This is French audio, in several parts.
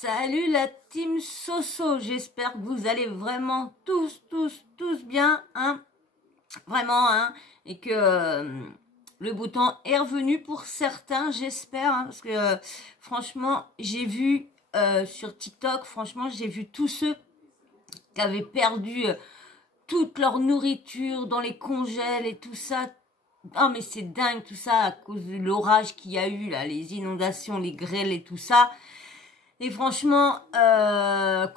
Salut la team Soso, j'espère que vous allez vraiment tous bien, hein, vraiment, hein, et que le beau temps est revenu pour certains, j'espère, hein, parce que franchement, j'ai vu sur TikTok, franchement, j'ai vu tous ceux qui avaient perdu toute leur nourriture dans les congèles et tout ça. Oh mais c'est dingue tout ça à cause de l'orage qu'il y a eu là, les inondations, les grêles et tout ça. Et franchement,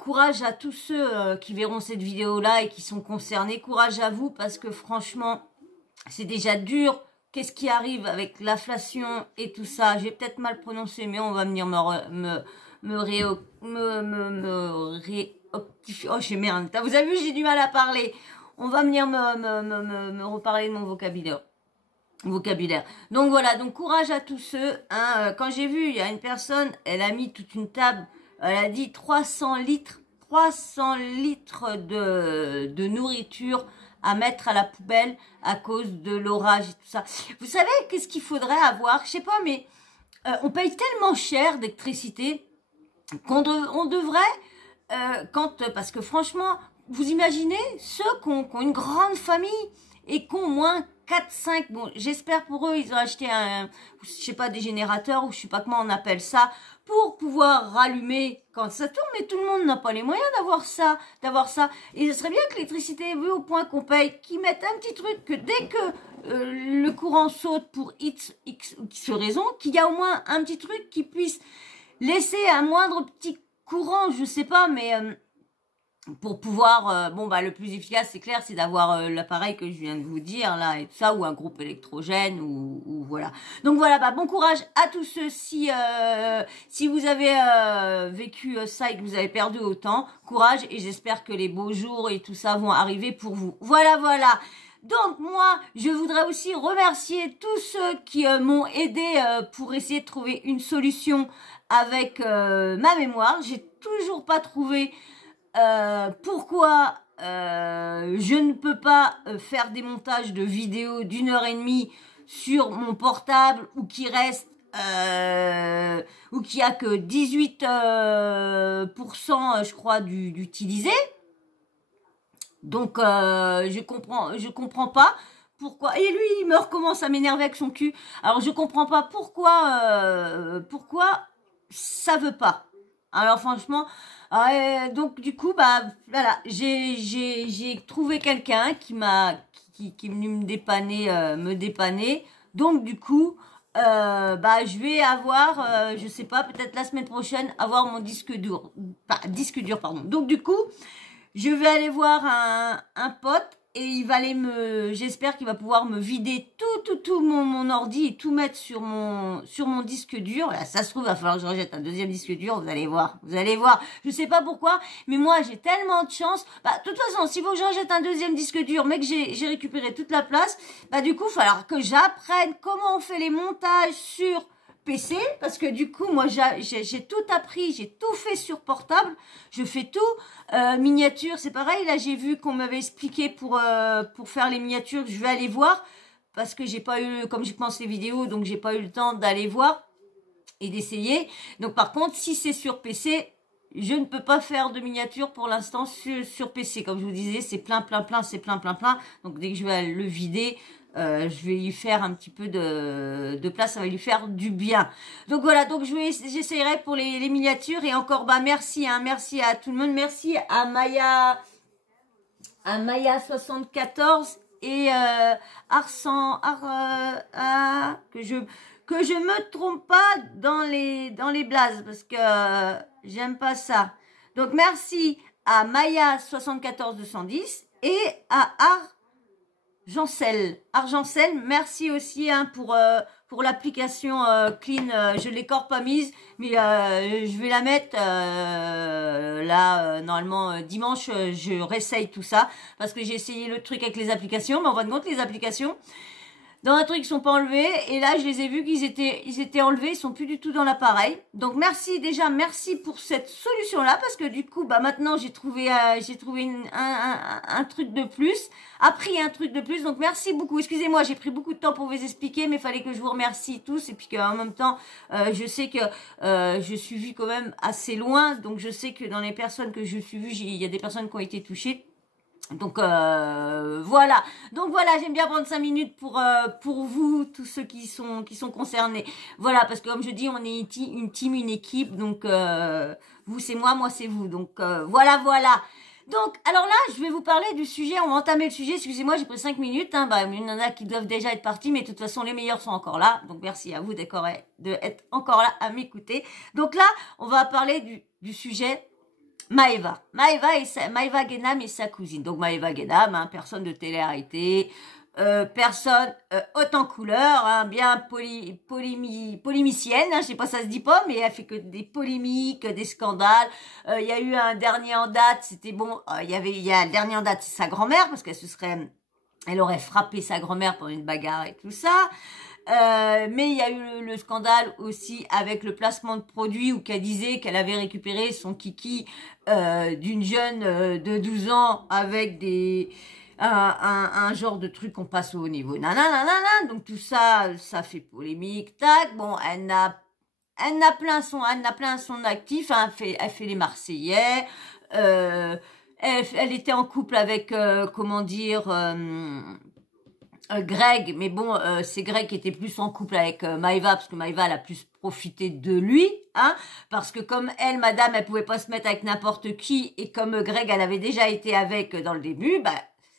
courage à tous ceux qui verront cette vidéo-là et qui sont concernés. Courage à vous parce que franchement, c'est déjà dur. Qu'est-ce qui arrive avec l'inflation et tout ça? J'ai peut-être mal prononcé, mais on va venir oh, j'ai merde. Vous avez vu, j'ai du mal à parler. On va venir me reparler de mon vocabulaire. Donc voilà, donc courage à tous ceux. Hein. Quand j'ai vu, il y a une personne, elle a mis toute une table, elle a dit 300 litres de nourriture à mettre à la poubelle à cause de l'orage et tout ça. Vous savez, qu'est-ce qu'il faudrait avoir? Je sais pas, mais on paye tellement cher d'électricité qu'on on devrait, parce que franchement, vous imaginez ceux qui ont une grande famille et qui ont moins 4, 5, bon, j'espère pour eux, ils ont acheté je sais pas, des générateurs, ou je sais pas comment on appelle ça, pour pouvoir rallumer quand ça tourne, mais tout le monde n'a pas les moyens d'avoir ça. Et ce serait bien que l'électricité évolue au point qu'on paye, qu'ils mettent un petit truc, que dès que le courant saute pour X raison, qu'il y a au moins un petit truc qui puisse laisser un moindre petit courant, je sais pas, mais pour pouvoir, le plus efficace, c'est clair, c'est d'avoir l'appareil que je viens de vous dire, là, et tout ça, ou un groupe électrogène, ou voilà. Donc voilà, bon courage à tous ceux, si vous avez vécu ça et que vous avez perdu autant, courage, et j'espère que les beaux jours et tout ça vont arriver pour vous. Voilà. Donc moi, je voudrais aussi remercier tous ceux qui m'ont aidé pour essayer de trouver une solution avec ma mémoire. J'ai toujours pas trouvé pourquoi je ne peux pas faire des montages de vidéos d'1h30 sur mon portable ou qui reste ou qui a que 18% je crois d'utilisé. Donc je comprends pas pourquoi. Et lui il me recommence à m'énerver avec son cul. Alors je comprends pas pourquoi ça veut pas. Alors franchement, donc du coup, voilà, j'ai trouvé quelqu'un qui est venu me dépanner. Donc du coup, je vais avoir, je sais pas, peut-être la semaine prochaine, avoir mon disque dur, pardon. Donc du coup, je vais aller voir un pote. Et il va j'espère qu'il va pouvoir me vider tout mon ordi et tout mettre sur mon disque dur. Là, ça se trouve, il va falloir que je rejette un deuxième disque dur. Vous allez voir. Je sais pas pourquoi, mais moi, j'ai tellement de chance. De toute façon, s'il faut que je rejette un deuxième disque dur, mais que j'ai récupéré toute la place, du coup, il va falloir que j'apprenne comment on fait les montages sur PC, parce que du coup, moi, j'ai tout appris, j'ai tout fait sur portable, je fais tout, miniature, c'est pareil, là, j'ai vu qu'on m'avait expliqué pour faire les miniatures, je vais aller voir, parce que j'ai pas eu, comme je pense les vidéos, donc j'ai pas eu le temps d'aller voir et d'essayer. Donc par contre, si c'est sur PC, je ne peux pas faire de miniature pour l'instant sur PC, comme je vous disais, c'est plein, c'est plein, donc dès que je vais le vider, je vais lui faire un petit peu de place, ça va lui faire du bien. Donc voilà, donc j'essaierai pour les miniatures. Et encore merci, hein, merci à tout le monde, merci à Maya 74 et que je me trompe pas dans les blazes, parce que j'aime pas ça. Donc merci à Maya 74 210 et à Argencel, merci aussi hein, pour l'application Clean. Je l'ai encore pas mise, mais je vais la mettre normalement dimanche. Je réessaye tout ça parce que j'ai essayé le truc avec les applications, mais en fin de compte les applications, dans un truc, ils sont pas enlevés. Et là, je les ai vus qu'ils étaient enlevés. Ils sont plus du tout dans l'appareil. Donc, merci pour cette solution-là. Parce que du coup, bah, maintenant, j'ai trouvé un truc de plus. Appris un truc de plus. Donc, merci beaucoup. Excusez-moi, j'ai pris beaucoup de temps pour vous expliquer. Mais il fallait que je vous remercie tous. Et puis qu'en même temps, je sais que je suis vue quand même assez loin. Donc, je sais que dans les personnes que je suis vue, il y a des personnes qui ont été touchées. Donc voilà. Donc voilà, j'aime bien prendre 5 minutes pour vous, tous ceux qui sont concernés. Voilà, parce que comme je dis, on est une team, une équipe. Donc vous c'est moi c'est vous. Donc voilà. Donc alors là, je vais vous parler du sujet. On va entamer le sujet. Excusez-moi, j'ai pris 5 minutes. Hein. Bah, il y en a qui doivent déjà être partis, mais de toute façon, les meilleurs sont encore là. Donc merci à vous d'être encore là à m'écouter. Donc là, on va parler du sujet. Maëva Guénam et sa cousine. Donc Maëva Guénam, hein, personne de télé-réalité, personne haute en couleur, hein, bien polémicienne, hein, je sais pas ça se dit pas, mais elle fait que des polémiques, des scandales. Il y a eu un dernier en date, c'était bon, il y a le dernier en date, c'est sa grand-mère, parce elle aurait frappé sa grand-mère pendant une bagarre et tout ça. Mais il y a eu le scandale aussi avec le placement de produits où qu'elle disait qu'elle avait récupéré son kiki d'une jeune de 12 ans avec un genre de truc qu'on passe au niveau nanana. Donc tout ça fait polémique. Tac, bon, elle n'a plein son actif, hein, elle fait les Marseillais. Elle était en couple avec Greg, mais bon, c'est Greg qui était plus en couple avec Maëva, parce que Maëva, elle a plus profité de lui, hein, parce que comme elle, madame, elle pouvait pas se mettre avec n'importe qui, et comme Greg, elle avait déjà été avec dans le début, bah,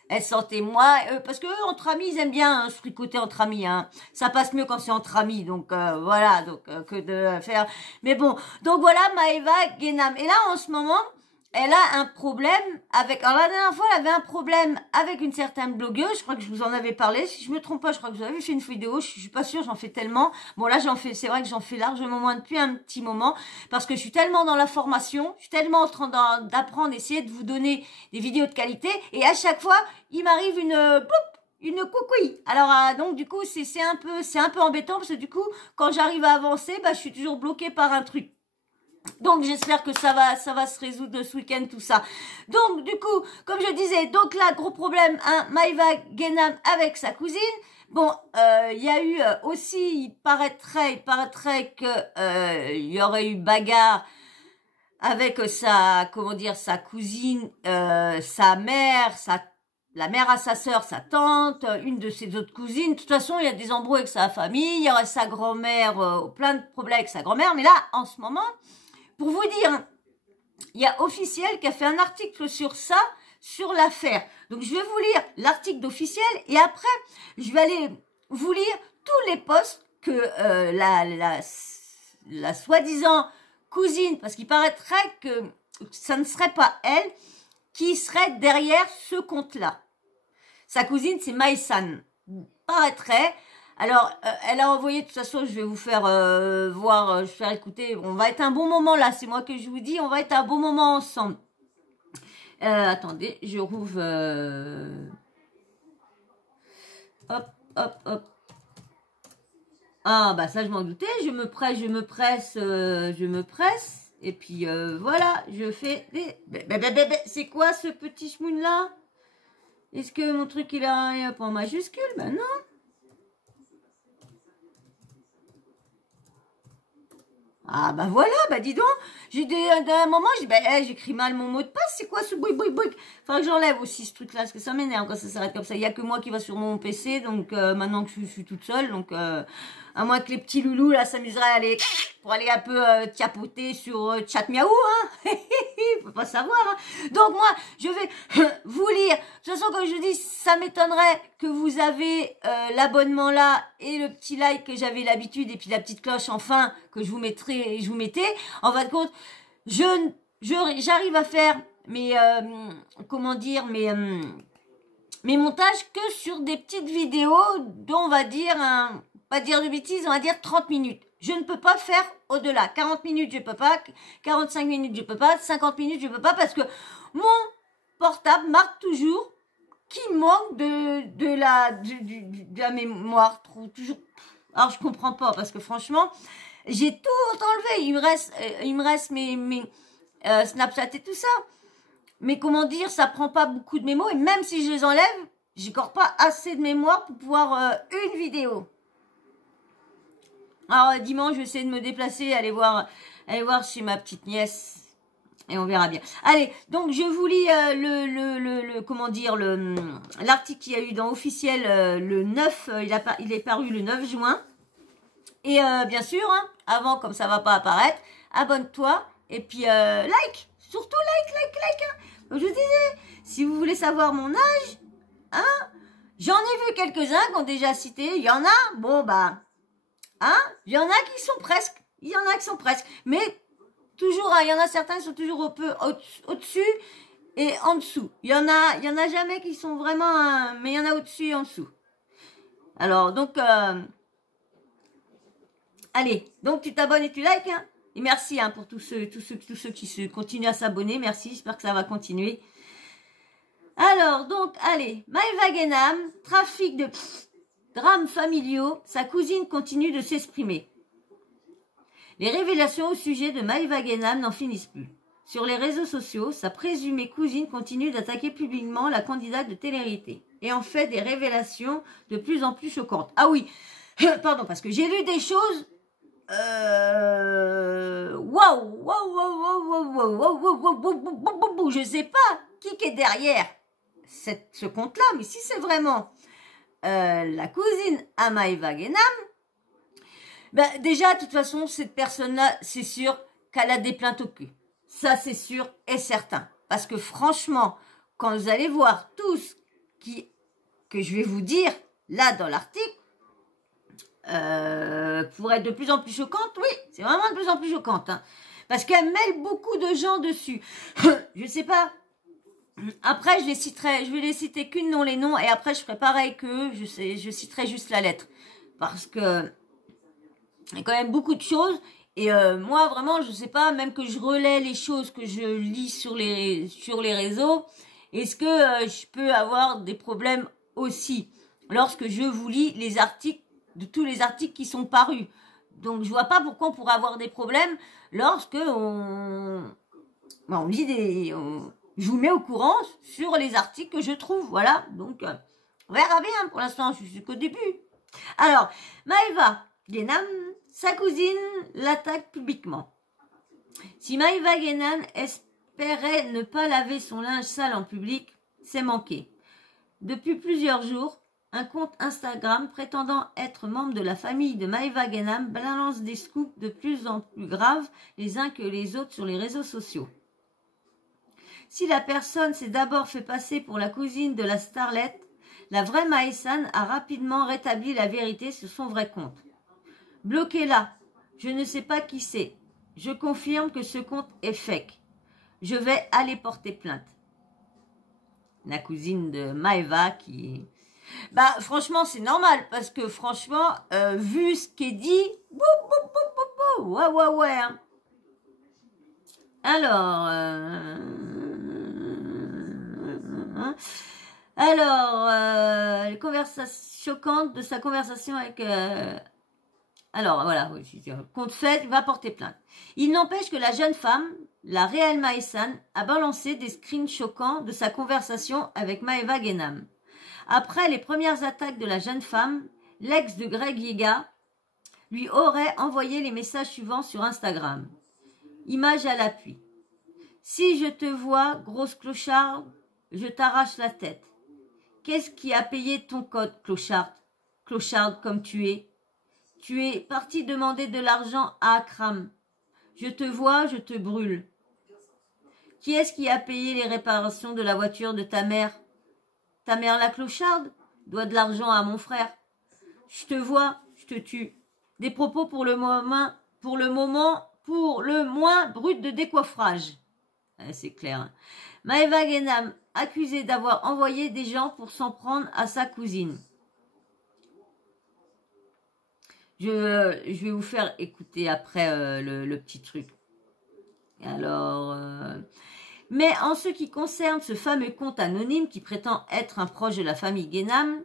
elle sentait moins, parce que eux, entre amis, ils aiment bien se fricoter entre amis, hein. Ça passe mieux quand c'est entre amis, donc voilà, donc que de faire. Mais bon, donc voilà, Maëva Guénam. Et là, en ce moment, elle a un problème alors la dernière fois, elle avait un problème avec une certaine blogueuse, je crois que je vous en avais parlé, si je me trompe pas, je crois que vous avez fait une vidéo, je suis pas sûre, j'en fais tellement. Bon là, c'est vrai que j'en fais largement moins depuis un petit moment, parce que je suis tellement dans la formation, je suis tellement en train d'apprendre, essayer de vous donner des vidéos de qualité, et à chaque fois, il m'arrive une coucouille. Alors donc du coup, c'est un peu embêtant, parce que du coup, quand j'arrive à avancer, bah je suis toujours bloquée par un truc. Donc j'espère que ça va se résoudre ce week-end tout ça. Donc du coup, comme je disais, donc là gros problème, hein, Maëva Guénam avec sa cousine. Bon, il y a eu aussi, il paraîtrait que il y aurait eu bagarre avec sa cousine, sa mère, la mère à sa sœur, sa tante, une de ses autres cousines. De toute façon, il y a des embrouilles avec sa famille. Il y aurait sa grand-mère, plein de problèmes avec sa grand-mère. Mais là, en ce moment, pour vous dire, il y a Officiel qui a fait un article sur ça, sur l'affaire. Donc, je vais vous lire l'article d'Officiel et après, je vais aller vous lire tous les posts que la soi-disant cousine, parce qu'il paraîtrait que ça ne serait pas elle qui serait derrière ce compte-là. Sa cousine, c'est Maïsan. Paraîtrait. Alors, elle a envoyé, de toute façon, je vais vous faire voir, je vais faire écouter. On va être un bon moment là, c'est moi que je vous dis, on va être un bon moment ensemble. Attendez, je rouvre. Hop. Ah, bah ça, je m'en doutais, je me presse. Et puis, voilà, je fais des... C'est quoi ce petit schmoun là? Est-ce que mon truc, il a un point majuscule? Ben non. Ah bah voilà, bah dis donc, d'un moment, j'écris mal mon mot de passe, c'est quoi ce boui. Faudra que j'enlève aussi ce truc là, parce que ça m'énerve quand ça s'arrête comme ça. Il y a que moi qui va sur mon PC, donc maintenant que je suis toute seule, donc à moins que les petits loulous là s'amuseraient pour aller un peu tiapoter sur chat miaou, hein. Faut pas savoir, hein. Donc moi, je vais vous lire. De toute façon, comme je dis, ça m'étonnerait que vous avez l'abonnement là et le petit like que j'avais l'habitude et puis la petite cloche enfin que je vous mettais. En fin de compte, j'arrive à faire mes mes montages que sur des petites vidéos dont on va dire pas dire de bêtises, on va dire 30 minutes. Je ne peux pas faire au-delà. 40 minutes, je peux pas. 45 minutes, je peux pas. 50 minutes, je peux pas parce que mon portable marque toujours qui manque de la mémoire. Toujours. Alors, je comprends pas, parce que franchement, j'ai tout enlevé. Il me reste mes Snapchat et tout ça. Mais comment dire, ça prend pas beaucoup de mémo. Et même si je les enlève, j'ai encore pas assez de mémoire pour pouvoir une vidéo. Alors, dimanche, je vais essayer de me déplacer, aller voir chez ma petite nièce. Et on verra bien. Allez, donc je vous lis comment dire, l'article qu'il y a eu dans Officiel le 9, il est paru le 9 juin. Et bien sûr, hein, avant, comme ça va pas apparaître, abonne-toi et puis like. Surtout like. Hein. Donc, je vous disais, si vous voulez savoir mon âge, hein, j'en ai vu quelques-uns qui ont déjà cité. Il y en a, bon bah, hein, il y en a qui sont presque. Mais toujours, hein, il y en a certains qui sont toujours un peu au-dessus et en dessous. Il y en a jamais qui sont vraiment, mais il y en a au-dessus et en dessous. Alors, donc, allez, donc tu t'abonnes et tu likes, hein. Et merci hein, pour tous ceux qui continuent à s'abonner. Merci, j'espère que ça va continuer. Alors, donc, allez, Maëva Guénam, trafic de drames familiaux, sa cousine continue de s'exprimer. Les révélations au sujet de Maëva Guénam n'en finissent plus. Sur les réseaux sociaux, sa présumée cousine continue d'attaquer publiquement la candidate de télé-réalité et en fait des révélations de plus en plus choquantes. Ah oui, pardon, parce que j'ai lu des choses. Je sais pas qui est derrière ce compte-là, mais si c'est vraiment la cousine à Maëva Guénam, ben déjà, de toute façon, cette personne-là, c'est sûr qu'elle a des plaintes au cul. Ça, c'est sûr et certain. Parce que franchement, quand vous allez voir tout ce que je vais vous dire là dans l'article, pour être de plus en plus choquante, oui, c'est vraiment de plus en plus choquante. Hein, parce qu'elle mêle beaucoup de gens dessus. Je sais pas. Après, je vais les citer qu'une, non les noms, et après, je ferai pareil qu'eux, je citerai juste la lettre. Parce que il y a quand même beaucoup de choses. Et moi, vraiment, je sais pas, même que je relais les choses que je lis sur les réseaux, est-ce que je peux avoir des problèmes aussi lorsque je vous lis les articles, de tous les articles qui sont parus. Donc, je vois pas pourquoi on pourrait avoir des problèmes lorsque on lit je vous mets au courant sur les articles que je trouve. Voilà, donc on verra bien. Pour l'instant, je suis qu'au début. Alors, Maëva Guénam, sa cousine l'attaque publiquement. Si Maëva Guénam espérait ne pas laver son linge sale en public, c'est manqué. Depuis plusieurs jours, un compte Instagram prétendant être membre de la famille de Maëva Guénam balance des scoops de plus en plus graves les uns que les autres sur les réseaux sociaux. Si la personne s'est d'abord fait passer pour la cousine de la starlette, la vraie Maësan a rapidement rétabli la vérité sur son vrai compte. Bloquez-la. Je ne sais pas qui c'est. Je confirme que ce compte est fake. Je vais aller porter plainte. La cousine de Maëva qui... Bah, franchement, c'est normal. Parce que, franchement, vu ce qui est dit... Ouais. Hein. Alors, conversation choquante de sa conversation avec... Alors, voilà, compte fait, va porter plainte. Il n'empêche que la jeune femme, la réelle Maësan, a balancé des screens choquants de sa conversation avec Maëva Guénam. Après les premières attaques de la jeune femme, l'ex de Greg Yega lui aurait envoyé les messages suivants sur Instagram. Image à l'appui. Si je te vois, grosse clocharde, je t'arrache la tête. Qu'est-ce qui a payé ton code, clocharde comme tu es? Tu es parti demander de l'argent à Akram. Je te vois, je te brûle. Qui est-ce qui a payé les réparations de la voiture de ta mère? Ta mère la clocharde doit de l'argent à mon frère. Je te vois, je te tue. Des propos pour le moins brut de décoiffrage. C'est clair. Hein. Maëva Guénam, accusée d'avoir envoyé des gens pour s'en prendre à sa cousine. Je vais vous faire écouter après le petit truc. Alors, Mais en ce qui concerne ce fameux compte anonyme qui prétend être un proche de la famille Guénam,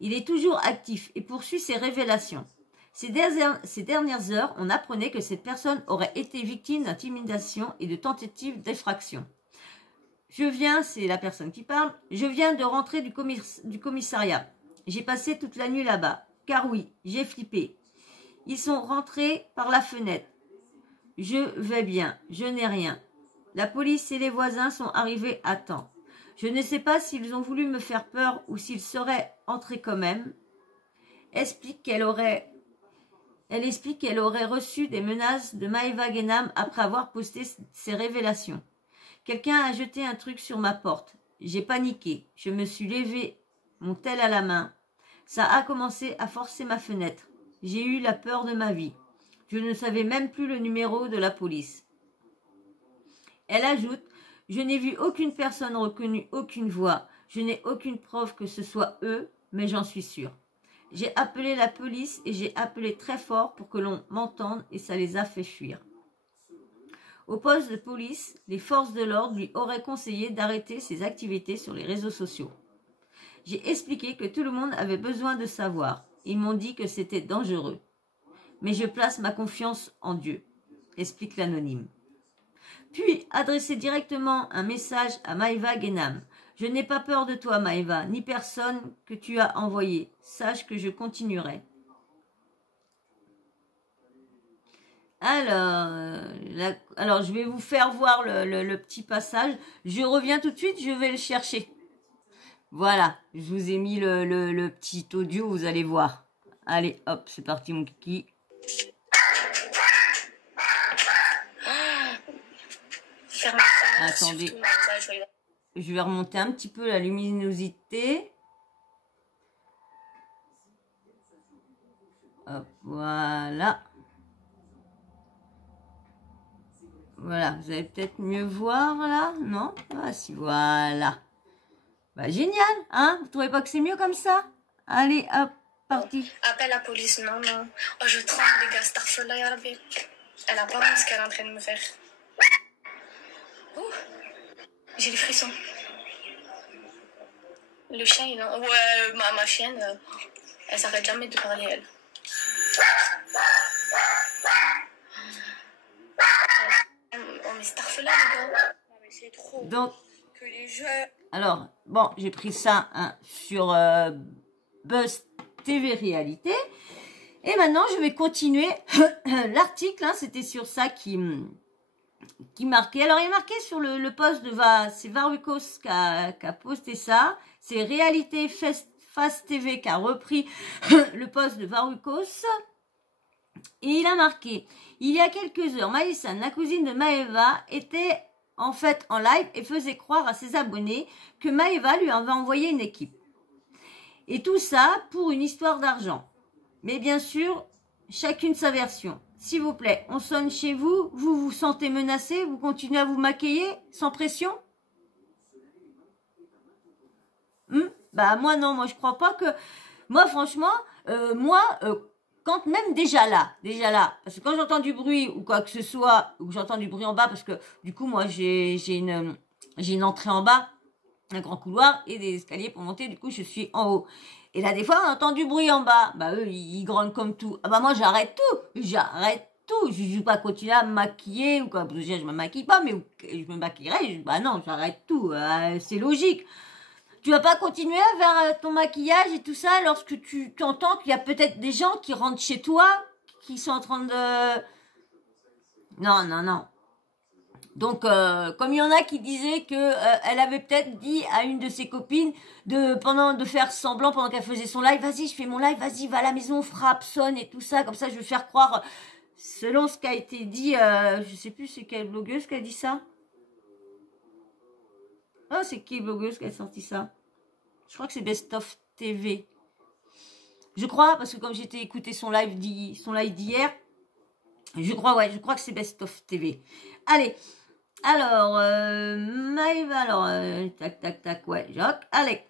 il est toujours actif et poursuit ses révélations. Ces dernières heures, on apprenait que cette personne aurait été victime d'intimidation et de tentatives d'effraction. C'est la personne qui parle, je viens de rentrer du commissariat. J'ai passé toute la nuit là-bas, car oui, j'ai flippé. Ils sont rentrés par la fenêtre. Je vais bien, je n'ai rien. La police et les voisins sont arrivés à temps. Je ne sais pas s'ils ont voulu me faire peur ou s'ils seraient entrés quand même. Elle explique qu'elle aurait reçu des menaces de Maeva Guénam après avoir posté ses révélations. Quelqu'un a jeté un truc sur ma porte. J'ai paniqué. Je me suis levé, mon tel à la main. Ça a commencé à forcer ma fenêtre. J'ai eu la peur de ma vie. Je ne savais même plus le numéro de la police. Elle ajoute, je n'ai vu aucune personne reconnue, aucune voix. Je n'ai aucune preuve que ce soit eux, mais j'en suis sûre. J'ai appelé la police et j'ai appelé très fort pour que l'on m'entende et ça les a fait fuir. Au poste de police, les forces de l'ordre lui auraient conseillé d'arrêter ses activités sur les réseaux sociaux. J'ai expliqué que tout le monde avait besoin de savoir. Ils m'ont dit que c'était dangereux. Mais je place ma confiance en Dieu, explique l'anonyme. Puis adresser directement un message à Maeva Guénam. Je n'ai pas peur de toi, Maeva, ni personne que tu as envoyé. Sache que je continuerai. Alors, je vais vous faire voir le petit passage. Je reviens tout de suite, je vais le chercher. Voilà, je vous ai mis le petit audio, vous allez voir. Allez, hop, c'est parti mon kiki. Attendez, je vais remonter un petit peu la luminosité. Hop, voilà. Voilà, vous allez peut-être mieux voir là, non? Ah si, voilà. Bah génial, hein? Vous trouvez pas que c'est mieux comme ça? Allez, hop, parti. Appelle la police, non, non. Oh, je tremble, les gars, Starfall, ya Rabbi. Elle a pas vu ce qu'elle est en train de me faire. Ouh, j'ai les frissons. Le chien, il a... Ouais, ma chienne, elle s'arrête jamais de parler, elle. Oh, mais Starfall, les gars. C'est trop. Donc, que les jeux... alors, bon, j'ai pris ça hein, sur Buzz TV Réalité. Et maintenant, je vais continuer l'article. Hein, c'était sur ça qui marquait. Alors, il est marqué sur le post de c'est Varukos qui a posté ça. C'est Réalité Fast TV qui a repris le post de Varukos. Et il a marqué, il y a quelques heures, Maïsan, la cousine de Maeva, était en fait en live et faisait croire à ses abonnés que Maeva lui avait envoyé une équipe. Et tout ça pour une histoire d'argent. Mais bien sûr, chacune sa version. S'il vous plaît, on sonne chez vous, vous vous sentez menacé, vous continuez à vous maquiller sans pression? Bah moi non, moi je crois pas que... Moi franchement, quand même déjà là, parce que quand j'entends du bruit ou quoi que ce soit, ou que j'entends du bruit en bas, parce que du coup moi j'ai une entrée en bas, un grand couloir et des escaliers pour monter, du coup je suis en haut. Et là des fois on entend du bruit en bas, bah eux ils grognent comme tout. Ah bah moi j'arrête tout, je ne vais pas continuer à me maquiller ou quoi, parce que je me maquille pas, mais je me maquillerai, bah non j'arrête tout, c'est logique. Tu vas pas continuer à faire ton maquillage et tout ça lorsque tu entends qu'il y a peut-être des gens qui rentrent chez toi, qui sont en train de... Non. Donc, comme il y en a qui disaient que elle avait peut-être dit à une de ses copines de faire semblant pendant qu'elle faisait son live, vas-y, je fais mon live, vas-y, va à la maison, frappe, sonne et tout ça, comme ça je vais faire croire, selon ce qui a été dit, je sais plus c'est quelle blogueuse qui a dit ça. Oh, c'est qui blogueuse qui a sorti ça? Je crois que c'est Best of TV. Je crois, parce que comme j'étais écouté son live d'hier, je crois que c'est Best of TV. Allez, alors, Maeva, tac, ouais, Jacques. Allez,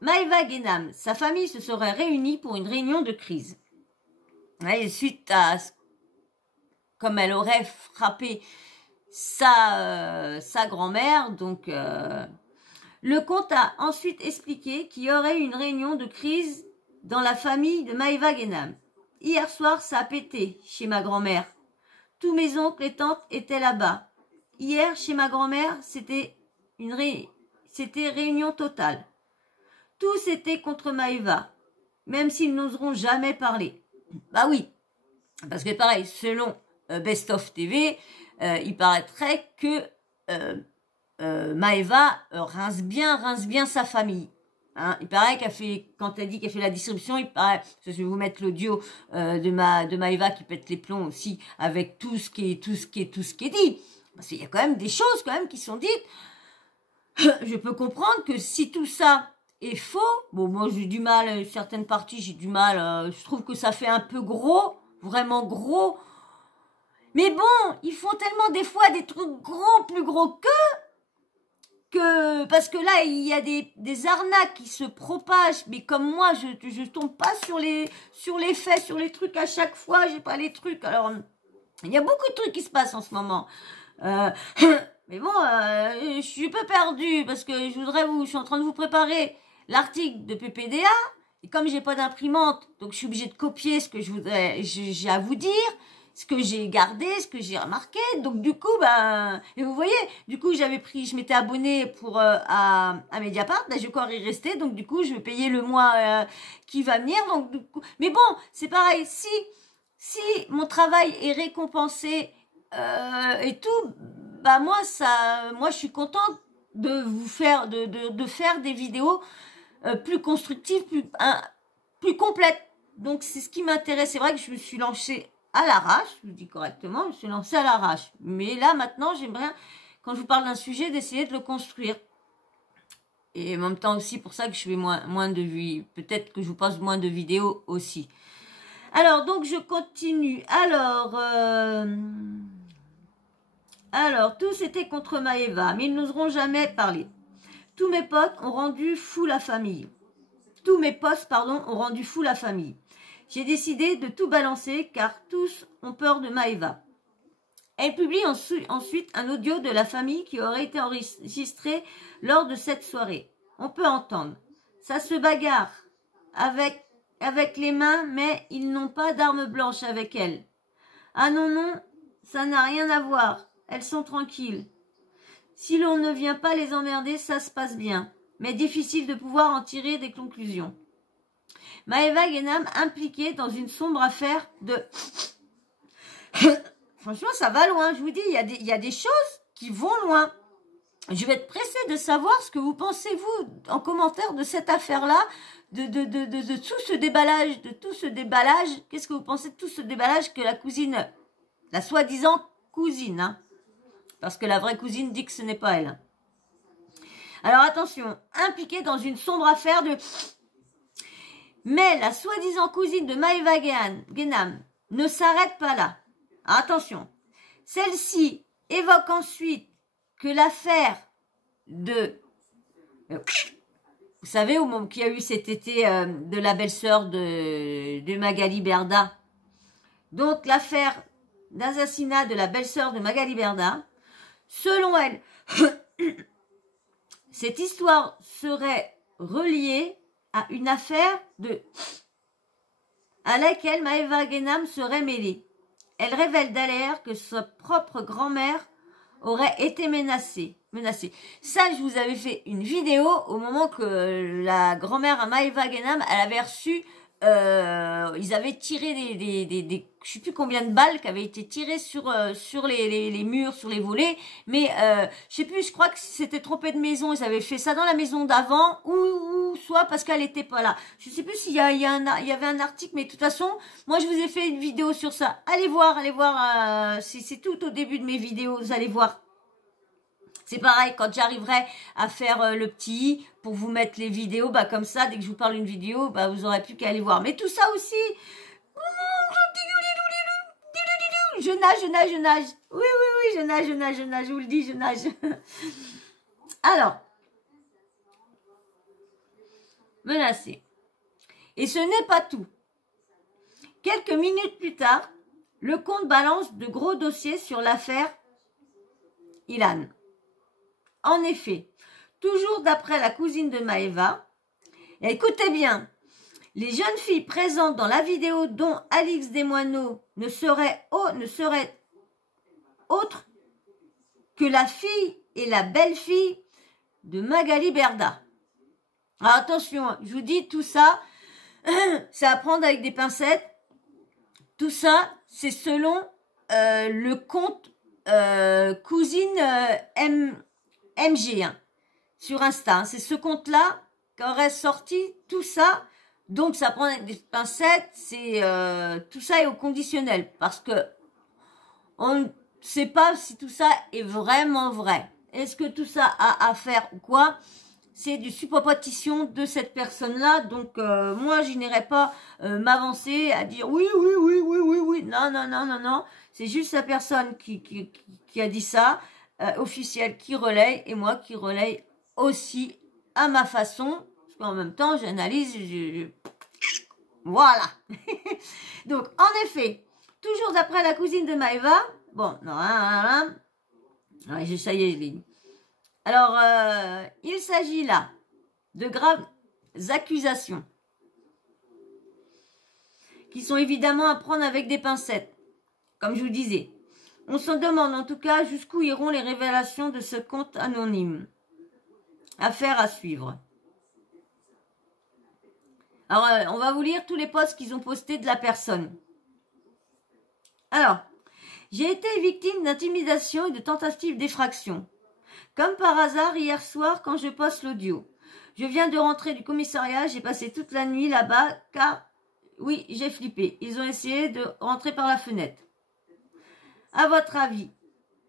Maeva Guénam, sa famille se serait réunie pour une réunion de crise. Et suite à, comme elle aurait frappé sa grand-mère. Donc, le comte a ensuite expliqué qu'il y aurait une réunion de crise dans la famille de Maëva Guénam. Hier soir, ça a pété chez ma grand-mère. Tous mes oncles et tantes étaient là-bas. Hier, chez ma grand-mère, c'était réunion totale. Tous étaient contre Maëva, même s'ils n'oseront jamais parler. Bah oui, parce que pareil, selon Best of TV, il paraîtrait que Maëva rince bien sa famille. Hein, il paraît qu'elle fait, quand elle dit qu'elle fait la distribution, il paraît, je vais vous mettre l'audio de Maëva qui pète les plombs aussi, avec tout ce qui est dit. Parce qu'il y a quand même des choses quand même qui sont dites. Je peux comprendre que si tout ça est faux, bon moi j'ai du mal, certaines parties j'ai du mal, je trouve que ça fait un peu gros, vraiment gros. Mais bon, ils font tellement des fois des trucs gros, plus gros que parce que là il y a des arnaques qui se propagent, mais comme moi je tombe pas sur les faits, sur les trucs à chaque fois, j'ai pas les trucs. Alors il y a beaucoup de trucs qui se passent en ce moment. Mais bon, je suis un peu perdue parce que je suis en train de vous préparer l'article de PPDA et comme j'ai pas d'imprimante, donc je suis obligée de copier ce que j'ai à vous dire, ce que j'ai gardé, ce que j'ai remarqué. Donc du coup, et vous voyez, du coup je m'étais abonnée à Mediapart, là je vais encore y rester, donc du coup je vais payer le mois qui va venir. Donc du coup, mais bon, c'est pareil, si mon travail est récompensé et tout, moi je suis contente de vous faire de faire des vidéos plus constructives, plus complètes. Donc c'est ce qui m'intéresse. C'est vrai que je me suis lancée à l'arrache, je le dis correctement, je me suis lancée à l'arrache. Mais là maintenant j'aimerais, quand je vous parle d'un sujet, d'essayer de le construire. Et en même temps aussi pour ça que je fais moins de vues. Peut-être que je vous passe moins de vidéos aussi. Alors donc je continue. Alors, tous étaient contre Maëva, mais ils n'oseront jamais parler. Tous mes potes ont rendu fou la famille. Tous mes posts, ont rendu fou la famille. J'ai décidé de tout balancer car tous ont peur de Maëva. Elle publie ensuite un audio de la famille qui aurait été enregistré lors de cette soirée. On peut entendre. Ça se bagarre avec les mains, mais ils n'ont pas d'arme blanche avec elles. Ah non, ça n'a rien à voir. Elles sont tranquilles. Si l'on ne vient pas les emmerder, ça se passe bien. Mais difficile de pouvoir en tirer des conclusions. Maëva Guénam impliquée dans une sombre affaire de... Franchement, ça va loin. Je vous dis, il y a des choses qui vont loin. Je vais être pressée de savoir ce que vous pensez, vous, en commentaire de cette affaire-là, de tout ce déballage, Qu'est-ce que vous pensez de tout ce déballage que la cousine, la soi-disant cousine, hein, parce que la vraie cousine dit que ce n'est pas elle. Alors attention, impliquée dans une sombre affaire de... Mais la soi-disant cousine de Maëva Guénam ne s'arrête pas là. Attention, celle-ci évoque ensuite que l'affaire de... Vous savez, au moment qu'il y a eu cet été de la belle-sœur de Magali Berda. Donc l'affaire d'assassinat de la belle-sœur de Magali Berda, selon elle, cette histoire serait reliée à une affaire à laquelle Maëva Guénam serait mêlée. Elle révèle d'ailleurs que sa propre grand-mère aurait été menacée. Ça, je vous avais fait une vidéo au moment que la grand-mère à Maëva Guénam, elle avait reçu, ils avaient tiré des je sais plus combien de balles qui avaient été tirées sur les murs, sur les volets, mais je sais plus, je crois que c'était trompé de maison, ils avaient fait ça dans la maison d'avant ou soit parce qu'elle était pas là. Je sais plus s'il y avait un article, mais de toute façon, moi je vous ai fait une vidéo sur ça. Allez voir, c'est tout au début de mes vidéos, vous allez voir. C'est pareil, quand j'arriverai à faire le petit i pour vous mettre les vidéos, comme ça, dès que je vous parle d'une vidéo, vous aurez plus qu'à aller voir. Mais tout ça aussi, je nage. Oui, je nage, je vous le dis, je nage. Alors, menacé. Et ce n'est pas tout. Quelques minutes plus tard, le comte balance de gros dossiers sur l'affaire Ilan. En effet, toujours d'après la cousine de Maëva, écoutez bien, les jeunes filles présentes dans la vidéo dont Alix Desmoineaux ne serait autre que la fille et la belle-fille de Magali Berda. Alors attention, je vous dis tout ça, c'est à prendre avec des pincettes. Tout ça, c'est selon le compte cousine MG hein, sur Insta. Hein. C'est ce compte-là qu'aurait sorti tout ça. Donc, ça prend avec des pincettes. C'est tout ça est au conditionnel parce que on ne sait pas si tout ça est vraiment vrai. Est-ce que tout ça a à faire ou quoi? C'est du supposition de cette personne-là. Donc, moi, je n'irai pas m'avancer à dire oui. Non. C'est juste la personne qui a dit ça, officielle, qui relaye, et moi qui relaye aussi à ma façon. Parce qu'en même temps, j'analyse, voilà. Donc, en effet, toujours d'après la cousine de Maëva, bon, non, ouais, ça y est, je l'ai dit. Alors, il s'agit là de graves accusations qui sont évidemment à prendre avec des pincettes, comme je vous disais. On se demande en tout cas jusqu'où iront les révélations de ce compte anonyme. Affaire à suivre. Alors, on va vous lire tous les posts qu'ils ont postés de la personne. Alors, j'ai été victime d'intimidation et de tentative d'effraction. Comme par hasard, hier soir, quand je poste l'audio. Je viens de rentrer du commissariat, j'ai passé toute la nuit là-bas, car, oui, j'ai flippé. Ils ont essayé de rentrer par la fenêtre. À votre avis,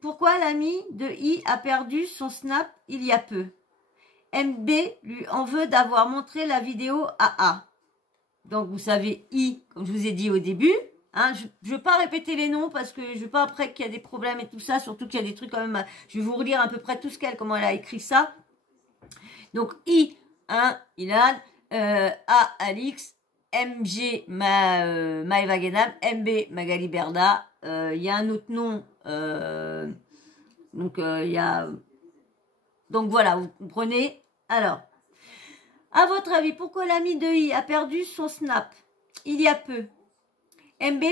pourquoi l'ami de I a perdu son snap il y a peu? MB lui en veut d'avoir montré la vidéo à A. Donc, vous savez, I, comme je vous ai dit au début, hein, je ne veux pas répéter les noms parce que je veux pas après qu'il y a des problèmes et tout ça, surtout qu'il y a des trucs quand même, je vais vous relire à peu près tout ce qu'elle, comment elle a écrit ça. Donc, I, hein, Ilan, A, Alix, MG, Maëva Guénam, MB, Magali Berda, il y a un autre nom, donc il y a... Donc voilà, vous comprenez. Alors, à votre avis, pourquoi l'ami de I a perdu son snap il y a peu? MB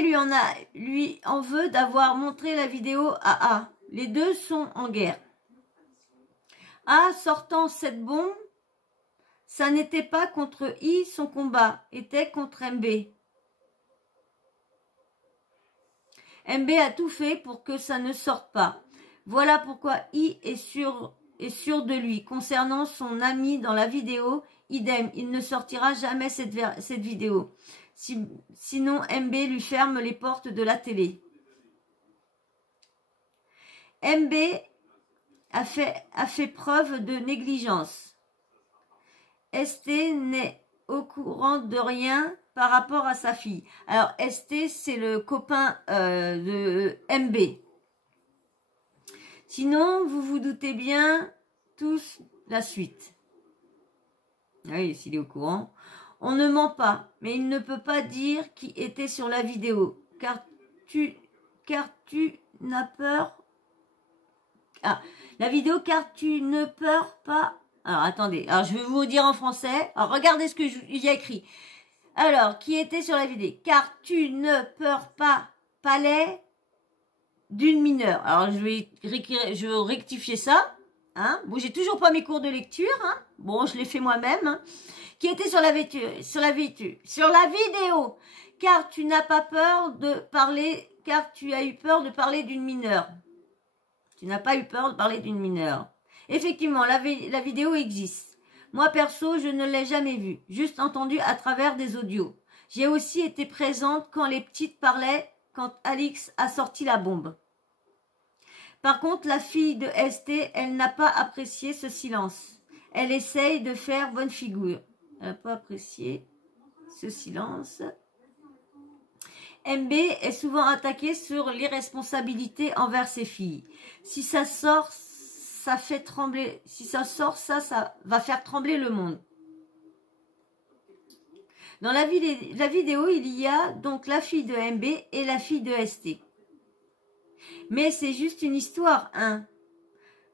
lui en veut d'avoir montré la vidéo à A. Les deux sont en guerre. A sortant cette bombe, ça n'était pas contre I, son combat était contre MB. MB a tout fait pour que ça ne sorte pas. Voilà pourquoi I est sûr de lui. Concernant son ami dans la vidéo, idem, il ne sortira jamais cette vidéo. Sinon, MB lui ferme les portes de la télé. MB a fait preuve de négligence. ST n'est au courant de rien par rapport à sa fille. Alors, ST, c'est le copain de MB. Sinon, vous vous doutez bien tous la suite. Oui, s'il est au courant. On ne ment pas, mais il ne peut pas dire qui était sur la vidéo, car tu n'as peur. Ah, la vidéo, car tu ne peurs pas. Alors, attendez. Alors, je vais vous dire en français. Alors, regardez ce que il y a écrit. Alors, qui était sur la vidéo? Car tu ne peurs pas palais d'une mineure. Alors, je vais rectifier ça. Hein? Bon, j'ai toujours pas mes cours de lecture. Hein? Bon, je l'ai fait moi-même. Hein? Qui était sur la vidéo. Car tu n'as pas peur de parler, car tu as eu peur de parler d'une mineure. Tu n'as pas eu peur de parler d'une mineure. Effectivement, la vidéo existe. Moi, perso, je ne l'ai jamais vue. Juste entendue à travers des audios. J'ai aussi été présente quand les petites parlaient, quand Alix a sorti la bombe. Par contre, la fille de ST, elle n'a pas apprécié ce silence. Elle essaye de faire bonne figure. Elle n'a pas apprécié ce silence. MB est souvent attaqué sur l'irresponsabilité envers ses filles. Si ça sort, ça fait trembler. Si ça sort, ça va faire trembler le monde. Dans la vidéo, il y a donc la fille de MB et la fille de ST. Mais c'est juste une histoire, hein.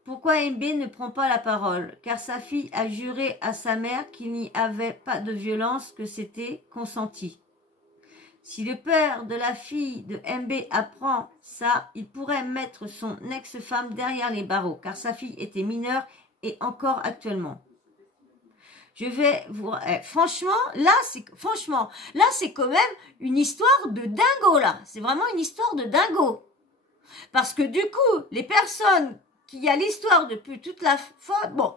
Pourquoi MB ne prend pas la parole? Car sa fille a juré à sa mère qu'il n'y avait pas de violence, que c'était consenti. Si le père de la fille de MB apprend ça, il pourrait mettre son ex-femme derrière les barreaux, car sa fille était mineure et encore actuellement. Je vais vous... franchement, là, c'est quand même une histoire de dingo, là. C'est vraiment une histoire de dingo. Parce que du coup, les personnes qui a l'histoire depuis toute la fois, bon,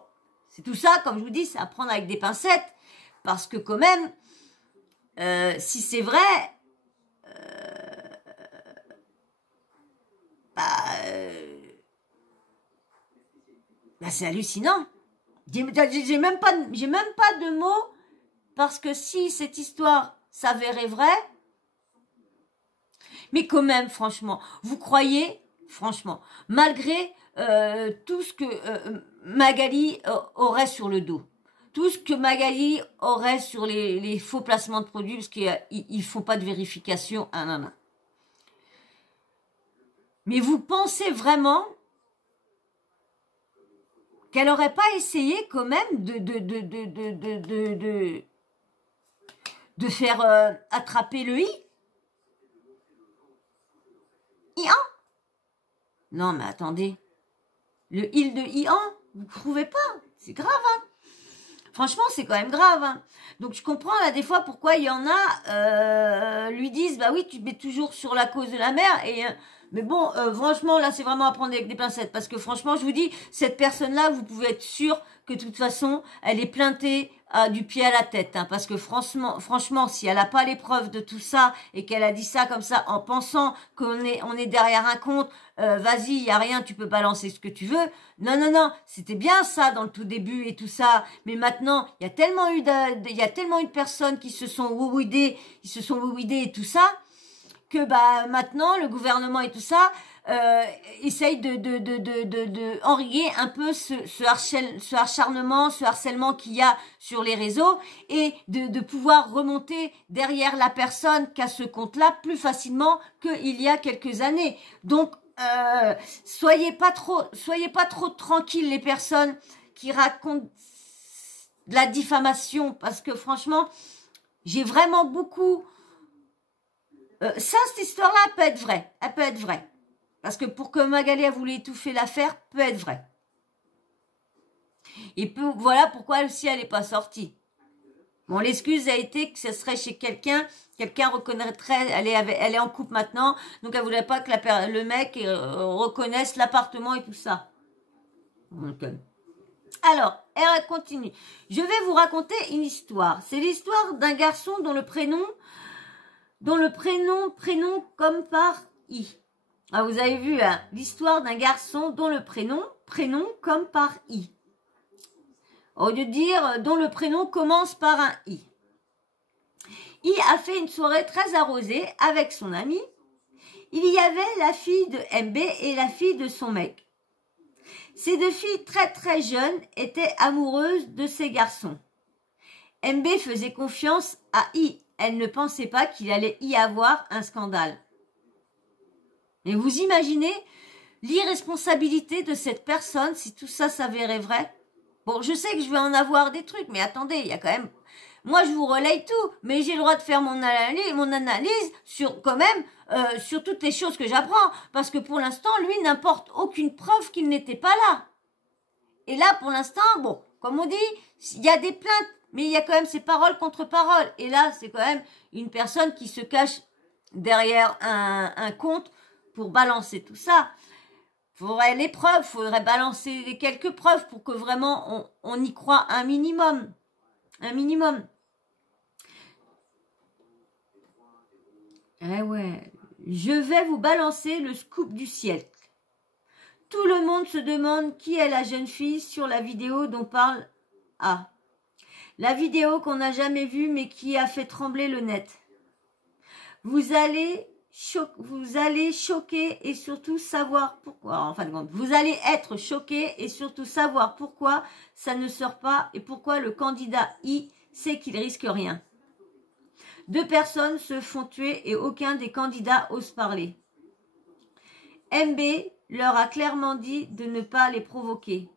c'est tout ça, comme je vous dis, c'est à prendre avec des pincettes. Parce que quand même, si c'est vrai, c'est hallucinant. J'ai même pas de mots, parce que si cette histoire s'avérait vraie, mais quand même, franchement, vous croyez, franchement, malgré tout ce que Magali aurait sur le dos, tout ce que Magali aurait sur les faux placements de produits, parce qu'ils font pas de vérification, mais vous pensez vraiment qu'elle aurait pas essayé quand même de faire attraper le i? Ian? Non, mais attendez. Le il de Ian, vous trouvez pas? C'est grave, hein? Franchement, c'est quand même grave, hein? Donc, je comprends, là, des fois, pourquoi il y en a, lui disent, bah oui, tu mets toujours sur la cause de la mère, et... mais bon, franchement, là, c'est vraiment à prendre avec des pincettes. Parce que franchement, je vous dis, cette personne-là, vous pouvez être sûr que de toute façon, elle est plaintée du pied à la tête. Hein, parce que franchement, si elle n'a pas les preuves de tout ça et qu'elle a dit ça comme ça en pensant qu'on est derrière un compte, vas-y, il n'y a rien, tu peux balancer ce que tu veux. Non, c'était bien ça dans le tout début et tout ça. Mais maintenant, il y a tellement eu de personnes qui se sont wouidées et tout ça, que bah maintenant le gouvernement et tout ça essaye de enrayer un peu ce harcèlement qu'il y a sur les réseaux, et de pouvoir remonter derrière la personne qui a ce compte-là plus facilement qu'il y a quelques années. Donc soyez pas trop tranquilles, les personnes qui racontent de la diffamation, parce que franchement, j'ai vraiment beaucoup... cette histoire-là, elle peut être vraie. Parce que pour que Magali a voulu étouffer l'affaire, peut être vrai. Et voilà pourquoi aussi elle n'est pas sortie. Bon, l'excuse a été que ce serait chez quelqu'un reconnaîtrait, elle est en couple maintenant, donc elle voulait pas que le mec reconnaisse l'appartement et tout ça. Donc, alors, elle continue. Je vais vous raconter une histoire. C'est l'histoire d'un garçon dont le prénom comme par I. Ah, vous avez vu, hein, l'histoire d'un garçon dont le prénom comme par I. Au lieu de dire dont le prénom commence par un I. I a fait une soirée très arrosée avec son ami. Il y avait la fille de MB et la fille de son mec. Ces deux filles très très jeunes étaient amoureuses de ces garçons. MB faisait confiance à I. Elle ne pensait pas qu'il allait y avoir un scandale. Mais vous imaginez l'irresponsabilité de cette personne si tout ça s'avérait vrai? Bon, je sais que je vais en avoir des trucs, mais attendez, il y a quand même... Moi, je vous relaye tout, mais j'ai le droit de faire mon analyse sur quand même sur toutes les choses que j'apprends, parce que pour l'instant, lui n'apporte aucune preuve qu'il n'était pas là. Et là, pour l'instant, bon, comme on dit, il y a des plaintes, mais il y a quand même ces paroles contre paroles. Et là, c'est quand même une personne qui se cache derrière un compte pour balancer tout ça. Faudrait les preuves, faudrait balancer les quelques preuves pour que vraiment on y croit un minimum. Un minimum. Eh ouais, je vais vous balancer le scoop du siècle. Tout le monde se demande qui est la jeune fille sur la vidéo dont parle A. La vidéo qu'on n'a jamais vue mais qui a fait trembler le net. Vous allez choquer et surtout savoir pourquoi. En fin de compte, vous allez être choqué et surtout savoir pourquoi ça ne sort pas et pourquoi le candidat I sait qu'il risque rien. 2 personnes se font tuer et aucun des candidats ose parler. MB leur a clairement dit de ne pas les provoquer.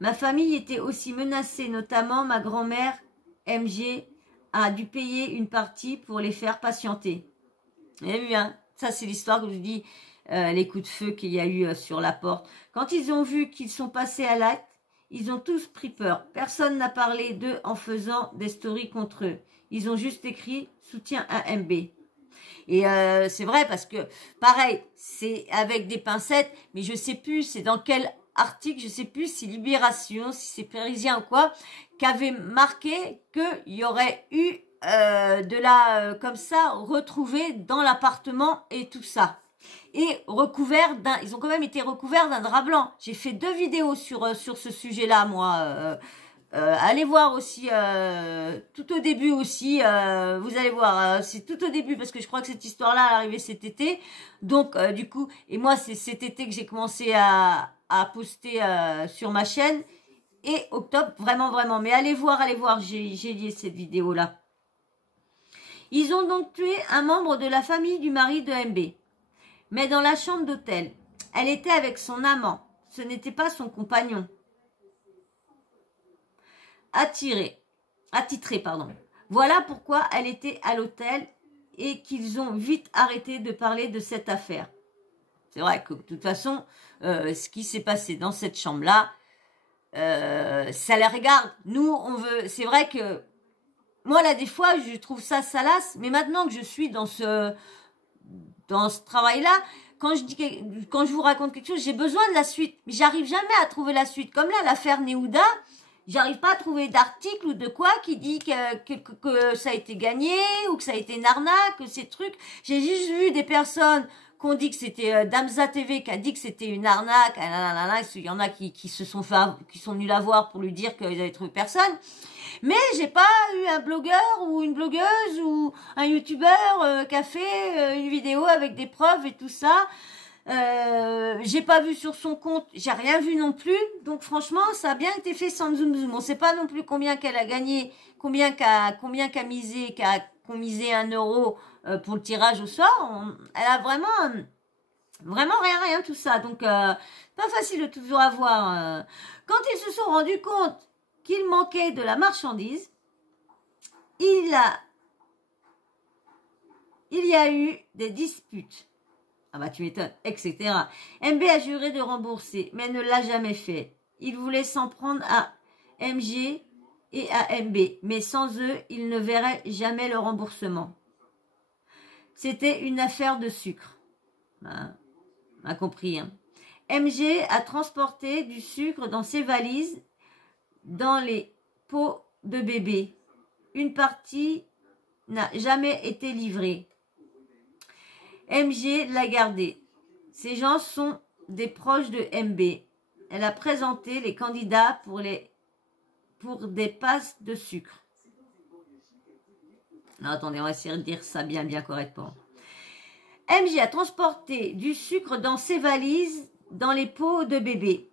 Ma famille était aussi menacée, notamment ma grand-mère, MG, a dû payer une partie pour les faire patienter. Vous avez vu, hein? Ça, c'est l'histoire que je vous dis, les coups de feu qu'il y a eu sur la porte. Quand ils ont vu qu'ils sont passés à l'acte, ils ont tous pris peur. Personne n'a parlé d'eux en faisant des stories contre eux. Ils ont juste écrit « Soutien à MB ». Et c'est vrai parce que, pareil, c'est avec des pincettes, mais je sais plus c'est dans quel article, je sais plus si Libération, si c'est Parisien ou quoi, qu'avait marqué qu'il y aurait eu comme ça, retrouvé dans l'appartement et tout ça. Et recouvert ils ont quand même été recouverts d'un drap blanc. J'ai fait 2 vidéos sur ce sujet-là, moi. Allez voir aussi, tout au début aussi, vous allez voir, c'est tout au début parce que je crois que cette histoire-là est arrivée cet été. Donc, du coup, et moi, c'est cet été que j'ai commencé à poster sur ma chaîne. Et octobre, vraiment, vraiment. Mais allez voir, j'ai lié cette vidéo-là. Ils ont donc tué un membre de la famille du mari de MB. Mais dans la chambre d'hôtel, elle était avec son amant. Ce n'était pas son compagnon. Attitré. Voilà pourquoi elle était à l'hôtel et qu'ils ont vite arrêté de parler de cette affaire. C'est vrai que de toute façon, ce qui s'est passé dans cette chambre-là, ça les regarde. Nous, on veut... C'est vrai que moi, là, des fois, je trouve ça salace, mais maintenant que je suis dans ce travail-là, quand je vous raconte quelque chose, j'ai besoin de la suite. Mais j'arrive jamais à trouver la suite. Comme là, l'affaire Néouda, j'arrive pas à trouver d'article ou de quoi qui dit que ça a été gagné ou que ça a été une arnaque, que ces trucs. J'ai juste vu des personnes qu'on dit que c'était Damza TV qui a dit que c'était une arnaque. Il y en a qui sont venus la voir pour lui dire qu'ils avaient trouvé personne. Mais j'ai pas eu un blogueur ou une blogueuse ou un youtubeur qui a fait une vidéo avec des preuves et tout ça. J'ai pas vu sur son compte, j'ai rien vu non plus. Donc franchement, ça a bien été fait sans zoom zoom. On sait pas non plus combien qu'elle a gagné, combien qu'a misé, qu'on misé 1 euro pour le tirage au sort. Elle a vraiment rien tout ça. Donc pas facile de toujours avoir. Quand ils se sont rendus compte qu'il manquait de la marchandise, il y a eu des disputes. Ah bah tu m'étonnes, etc. MB a juré de rembourser, mais ne l'a jamais fait. Il voulait s'en prendre à MG et à MB, mais sans eux, il ne verrait jamais le remboursement. C'était une affaire de sucre. Hein, on a compris. Hein. MG a transporté du sucre dans ses valises, dans les pots de bébé. Une partie n'a jamais été livrée. MG l'a gardé. Ces gens sont des proches de MB. Elle a présenté les candidats pour des passes de sucre. Non, attendez, on va essayer de dire ça bien correctement. MG a transporté du sucre dans ses valises, dans les pots de bébé.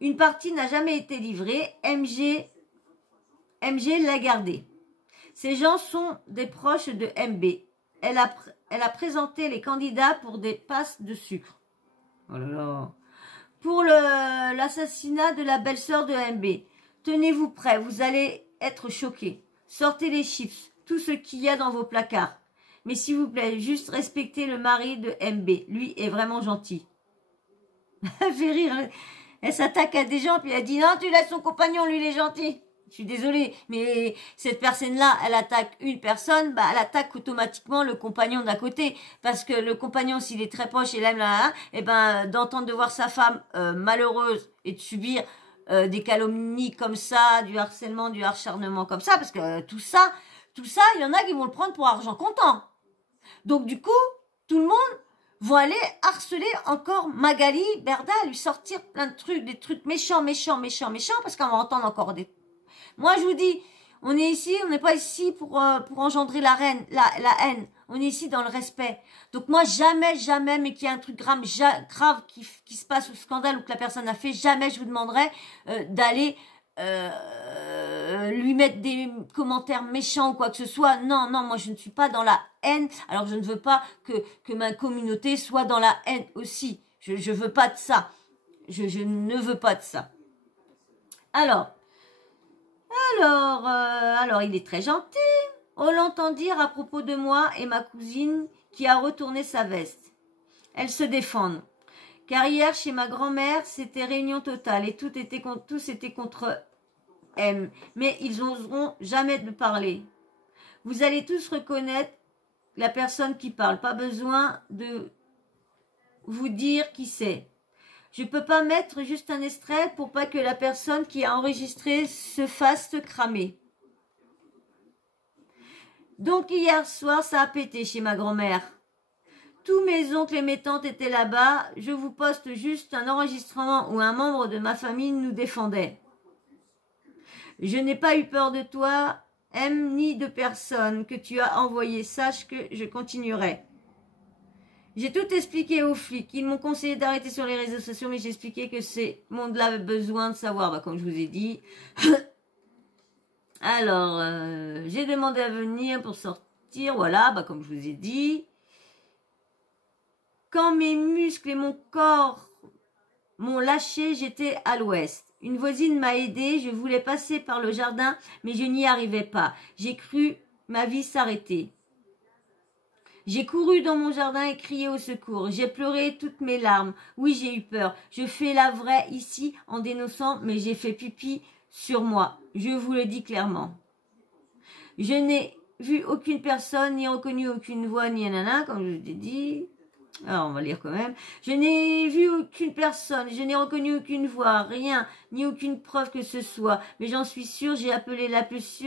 Une partie n'a jamais été livrée. MG l'a gardé. Ces gens sont des proches de MB. Elle a présenté les candidats pour des passes de sucre. Oh là là. Pour l'assassinat de la belle-sœur de MB. Tenez-vous prêts, vous allez être choqués. Sortez les chips, tout ce qu'il y a dans vos placards. Mais s'il vous plaît, juste respectez le mari de MB. Lui est vraiment gentil. Elle fait rire. Elle s'attaque à des gens, puis elle dit non, tu laisses son compagnon, lui il est gentil. Je suis désolée, mais cette personne-là, elle attaque une personne, bah elle attaque automatiquement le compagnon d'à côté. Parce que le compagnon, s'il est très proche et l'aime là, et ben d'entendre de voir sa femme malheureuse et de subir des calomnies comme ça, du harcèlement, du acharnement comme ça, parce que tout ça, il y en a qui vont le prendre pour argent comptant. Donc du coup, tout le monde vont aller harceler encore Magali Berda, lui sortir plein de trucs, des trucs méchants, parce qu'on va entendre encore des... Moi, je vous dis, on n'est pas ici pour engendrer la haine. On est ici dans le respect. Donc moi, jamais, mais qu'il y a un truc grave qui se passe, ou scandale, ou que la personne a fait, jamais je vous demanderai d'aller lui mettre des commentaires méchants ou quoi que ce soit. Non, non, moi je ne suis pas dans la haine. Alors je ne veux pas que ma communauté soit dans la haine aussi. Je veux pas de ça. Je ne veux pas de ça. Alors, il est très gentil. On l'entend dire à propos de moi et ma cousine qui a retourné sa veste. Elles se défendent. Car hier, chez ma grand-mère, c'était réunion totale et tous étaient contre M. Mais ils n'oseront jamais me parler. Vous allez tous reconnaître la personne qui parle. Pas besoin de vous dire qui c'est. Je ne peux pas mettre juste un extrait pour pas que la personne qui a enregistré se fasse cramer. Donc hier soir, ça a pété chez ma grand-mère. Tous mes oncles et mes tantes étaient là-bas. Je vous poste juste un enregistrement où un membre de ma famille nous défendait. Je n'ai pas eu peur de toi, M, ni de personne que tu as envoyé. Sache que je continuerai. J'ai tout expliqué aux flics. Ils m'ont conseillé d'arrêter sur les réseaux sociaux, mais j'ai expliqué que ces mondes-là avaient besoin de savoir, comme je vous ai dit. Alors, j'ai demandé à venir pour sortir, voilà, comme je vous ai dit. Quand mes muscles et mon corps m'ont lâché, j'étais à l'ouest. Une voisine m'a aidée, je voulais passer par le jardin, mais je n'y arrivais pas. J'ai cru ma vie s'arrêter. J'ai couru dans mon jardin et crié au secours. J'ai pleuré toutes mes larmes. Oui, j'ai eu peur. Je fais la vraie ici en dénonçant, mais j'ai fait pipi sur moi. Je vous le dis clairement. Je n'ai vu aucune personne, ni reconnu aucune voix, ni nanana, comme je vous ai dit. Alors, on va lire quand même. Je n'ai vu aucune personne, je n'ai reconnu aucune voix, rien, ni aucune preuve que ce soit. Mais j'en suis sûre, j'ai appelé la police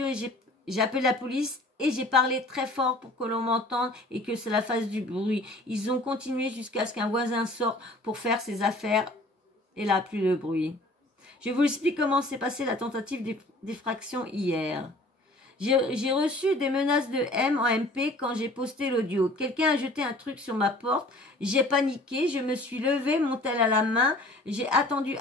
et j'ai parlé très fort pour que l'on m'entende et que cela fasse du bruit. Ils ont continué jusqu'à ce qu'un voisin sorte pour faire ses affaires et là, plus de bruit. Je vous explique comment s'est passée la tentative d'effraction hier. J'ai reçu des menaces de M en MP quand j'ai posté l'audio. Quelqu'un a jeté un truc sur ma porte. J'ai paniqué, je me suis levée, mon tel à la main. J'ai attendu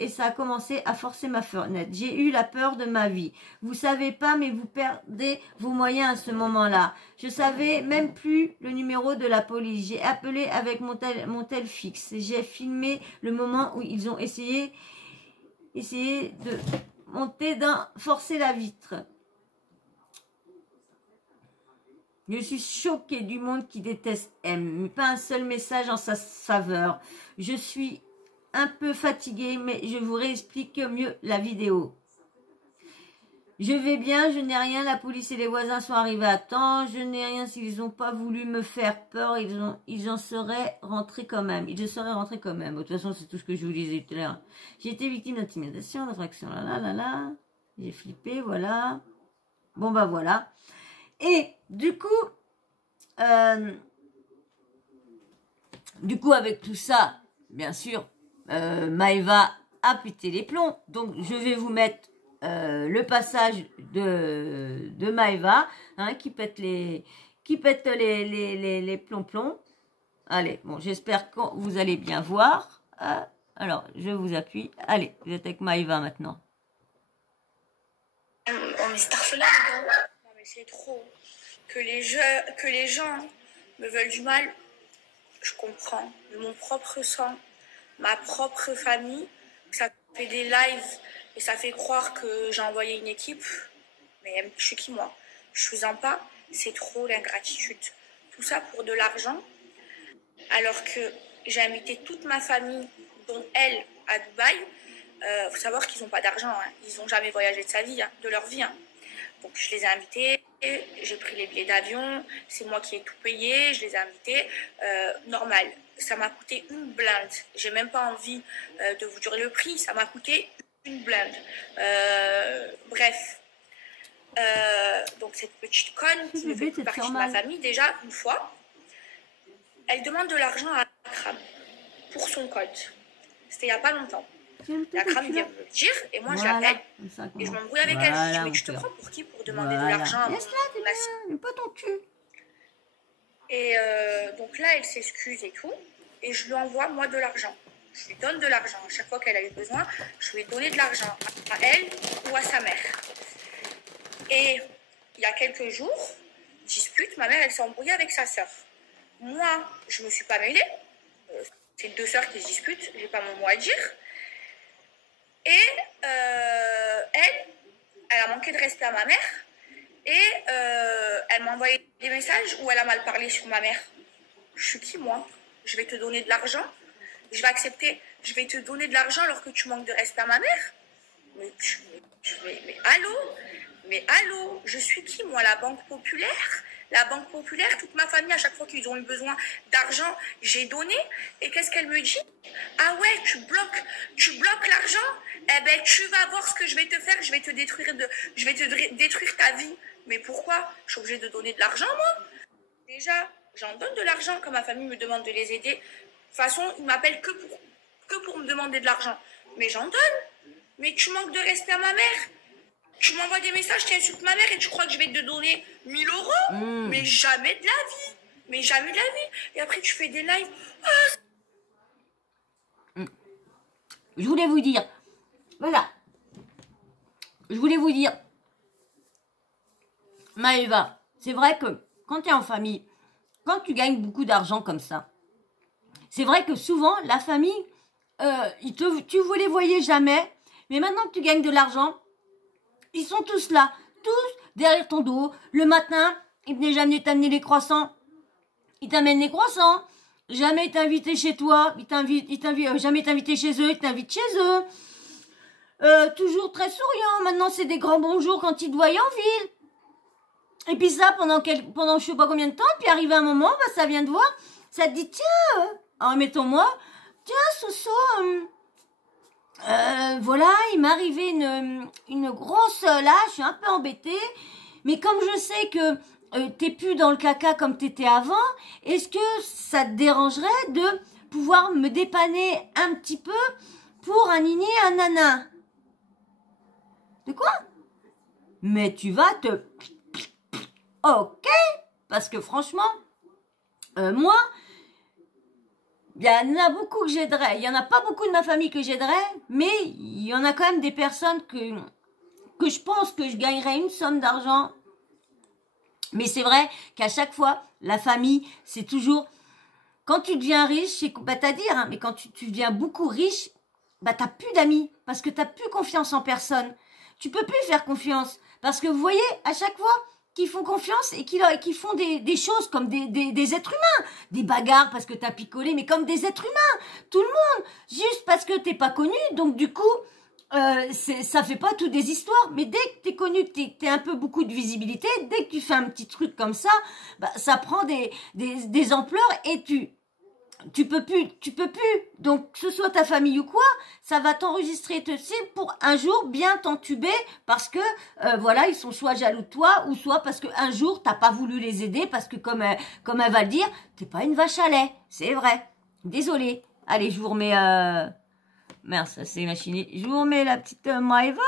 et ça a commencé à forcer ma fenêtre. J'ai eu la peur de ma vie. Vous savez pas, mais vous perdez vos moyens à ce moment-là. Je savais même plus le numéro de la police. J'ai appelé avec mon tel fixe. J'ai filmé le moment où ils ont essayé de monter forcer la vitre. Je suis choquée du monde qui déteste M. Pas un seul message en sa faveur. Je suis un peu fatiguée, mais je vous réexplique mieux la vidéo. Je vais bien, je n'ai rien. La police et les voisins sont arrivés à temps. Je n'ai rien s'ils n'ont pas voulu me faire peur. Ils en seraient rentrés quand même. Ils seraient rentrés quand même. De toute façon, c'est tout ce que je vous disais tout à l'heure. J'ai été victime d'intimidation, d'infraction. Là. J'ai flippé, voilà. Bon, voilà. Et du coup, avec tout ça, bien sûr, Maëva a pété les plombs. Donc, je vais vous mettre le passage de Maëva, qui pète les plombs. Allez, bon, j'espère que vous allez bien voir. Alors, je vous appuie. Allez, vous êtes avec Maëva maintenant. On est starfela, les gars. Non, mais c'est trop. Que les gens me veulent du mal, je comprends. De mon propre sang, ma propre famille, ça fait des lives et ça fait croire que j'ai envoyé une équipe. Mais je suis qui, moi? Je suis en pas. C'est trop l'ingratitude. Tout ça pour de l'argent. Alors que j'ai invité toute ma famille, dont elle, à Dubaï. Faut savoir qu'ils n'ont pas d'argent. Ils n'ont jamais voyagé de leur vie. Donc je les ai invités, j'ai pris les billets d'avion, c'est moi qui ai tout payé, je les ai invités, normal. Ça m'a coûté une blinde. J'ai même pas envie de vous dire le prix, ça m'a coûté une blinde. Bref. Donc cette petite conne qui ne fait plus partie de ma famille, déjà une fois, elle demande de l'argent à Akram pour son code. C'était il n'y a pas longtemps. Akram vient me le dire et moi je l'appelle et je m'embrouille avec elle. Je dis mais tu te prends pour qui pour demander de l'argent à mon pas ton cul. Et donc là elle s'excuse et tout et je lui envoie moi de l'argent. je lui donne de l'argent. À chaque fois qu'elle a eu besoin, je lui ai donné de l'argent à elle ou à sa mère. Et il y a quelques jours, dispute, ma mère, elle s'est embrouillée avec sa sœur. Moi, je ne me suis pas mêlée. C'est deux sœurs qui se disputent, je n'ai pas mon mot à dire. Et elle a manqué de respect à ma mère. Et elle m'a envoyé des messages où elle a mal parlé sur ma mère. Je suis qui, moi? Je vais te donner de l'argent? Je vais accepter, je vais te donner de l'argent alors que tu manques de respect à ma mère? Mais allô? Mais allô? Je suis qui, moi? La Banque Populaire? La Banque Populaire, toute ma famille, à chaque fois qu'ils ont eu besoin d'argent, j'ai donné. Et qu'est-ce qu'elle me dit? Ah ouais, tu bloques l'argent? Eh ben, tu vas voir ce que je vais te faire. Je vais te détruire ta vie. Mais pourquoi? Je suis obligée de donner de l'argent, moi? Déjà, j'en donne de l'argent quand ma famille me demande de les aider. De toute façon, ils m'appellent que pour me demander de l'argent. Mais j'en donne. Mais tu manques de respect à ma mère. Tu m'envoies des messages, tu insultes ma mère et tu crois que je vais te donner 1000 euros? Mais jamais de la vie. Mais jamais de la vie. Et après, tu fais des lives. Je voulais vous dire, voilà. Je voulais vous dire, Maëva, c'est vrai que quand tu es en famille, quand tu gagnes beaucoup d'argent comme ça, c'est vrai que souvent, la famille, tu ne les voyais jamais, mais maintenant que tu gagnes de l'argent, ils sont tous là, tous derrière ton dos. Le matin, ils venaient jamais t'amener les croissants. Ils t'amènent les croissants. Jamais ils t'invitent chez toi. Jamais t'inviter chez eux. Ils t'invitent chez eux. Toujours très souriant. Maintenant, c'est des grands bonjours quand ils te voient en ville. Et puis ça, pendant je sais pas combien de temps. Puis arrivé un moment, bah, ça vient de voir. Ça te dit, tiens, alors mettons-moi, tiens, Soso, voilà, il m'est arrivé une grosse, là, je suis un peu embêtée, mais comme je sais que t'es plus dans le caca comme t'étais avant, est-ce que ça te dérangerait de pouvoir me dépanner un petit peu pour un nini, un nana? De quoi? Mais tu vas te... Ok, parce que franchement, moi... Il y en a beaucoup que j'aiderais. Il y en a pas beaucoup de ma famille que j'aiderais, mais il y en a quand même des personnes que je pense que je gagnerais une somme d'argent. Mais c'est vrai qu'à chaque fois, la famille, c'est toujours... Quand tu deviens riche, c'est bête à dire, hein, mais quand tu deviens beaucoup riche, bah t'as plus d'amis, parce que t'as plus confiance en personne. Tu peux plus faire confiance. Parce que vous voyez, à chaque fois qu'ils font confiance et qu'ils font des choses comme des êtres humains, des bagarres parce que t'as picolé, mais comme des êtres humains, tout le monde, juste parce que t'es pas connu, donc du coup, ça fait pas toutes des histoires, mais dès que t'es connu, que t'es un peu beaucoup de visibilité, dès que tu fais un petit truc comme ça, bah, ça prend des ampleurs et tu peux plus. Donc, que ce soit ta famille ou quoi, ça va t'enregistrer pour un jour bien t'entuber parce que, voilà, ils sont soit jaloux de toi ou soit parce qu'un jour, t'as pas voulu les aider parce que, comme elle va le dire, t'es pas une vache à lait. C'est vrai. Désolée. Allez, je vous remets, merde, ça c'est machiné. Je vous remets la petite Maëva.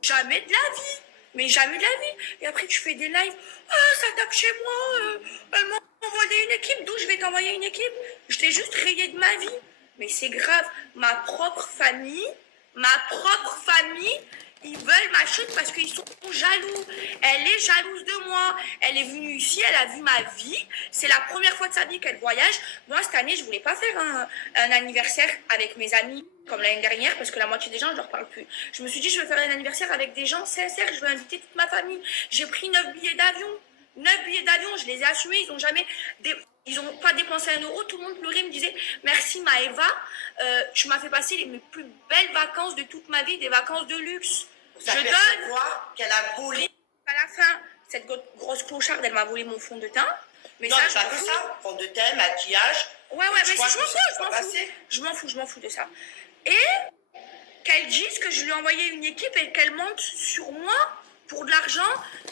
Jamais de la vie. Mais jamais de la vie. Et après, tu fais des lives. Ah, ça tape chez moi. Elle m'a envoyé une équipe. D'où je vais t'envoyer une équipe? Je t'ai juste rayé de ma vie. Mais c'est grave. Ma propre famille, ils veulent ma chute parce qu'ils sont jaloux. Elle est jalouse de moi. Elle est venue ici, elle a vu ma vie. C'est la première fois de sa vie qu'elle voyage. Moi, cette année, je voulais pas faire un anniversaire avec mes amis comme l'année dernière parce que la moitié des gens, je leur parle plus. Je me suis dit, je vais faire un anniversaire avec des gens sincères. Je vais inviter toute ma famille. J'ai pris 9 billets d'avion. 9 billets d'avion, je les ai assumés. Ils n'ont pas dépensé 1 euro. Tout le monde pleurait, me disait merci Maëva, tu m'as fait passer mes plus belles vacances de toute ma vie, des vacances de luxe. Je donne qu'elle a volé. À la fin, cette grosse clocharde, elle m'a volé mon fond de teint. Mais non, ça, mais pas que ça. Fond de teint, maquillage. Ouais, mais si, je m'en fous de ça. Et qu'elle dise que je lui ai envoyé une équipe et qu'elle monte sur moi pour de l'argent.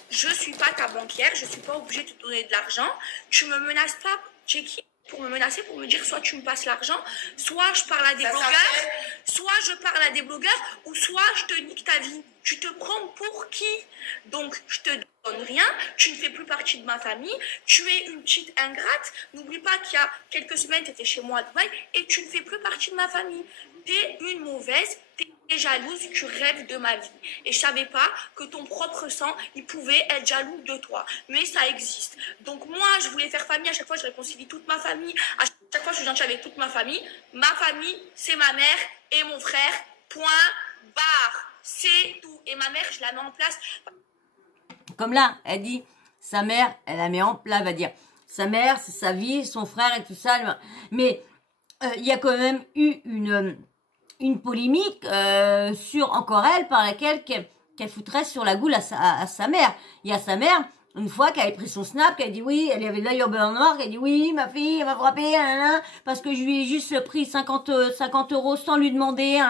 Je suis pas ta banquière, je suis pas obligée de te donner de l'argent. Tu me menaces pas, tu es qui? pour me menacer, pour me dire soit tu me passes l'argent, soit je parle à des Ça blogueurs, s'appelle- soit je parle à des blogueurs, ou soit je te nique ta vie. Tu te prends pour qui? Donc, je te donne rien, tu ne fais plus partie de ma famille, tu es une petite ingrate. N'oublie pas qu'il y a quelques semaines, tu étais chez moi à Dubaï et tu ne fais plus partie de ma famille. Tu es une mauvaise, tu es jalouse, tu rêves de ma vie. Et je savais pas que ton propre sang, il pouvait être jaloux de toi. Mais ça existe. Donc moi, je voulais faire famille. À chaque fois, je réconcilie toute ma famille. À chaque fois, je suis gentille avec toute ma famille. Ma famille, c'est ma mère et mon frère. Point barre. C'est tout. Et ma mère, je la mets en place. Comme là, elle dit, sa mère, elle la met en place, elle va dire, sa mère, c'est sa vie, son frère et tout ça. Mais il y a quand même eu une polémique sur encore elle, par laquelle qu'elle foutrait sur la goule à sa mère. Il y a sa mère, une fois qu'elle avait pris son snap, qu'elle dit oui, elle avait l'œil au beurre noir, qu'elle dit oui, ma fille, elle m'a frappé, parce que je lui ai juste pris 50 € sans lui demander,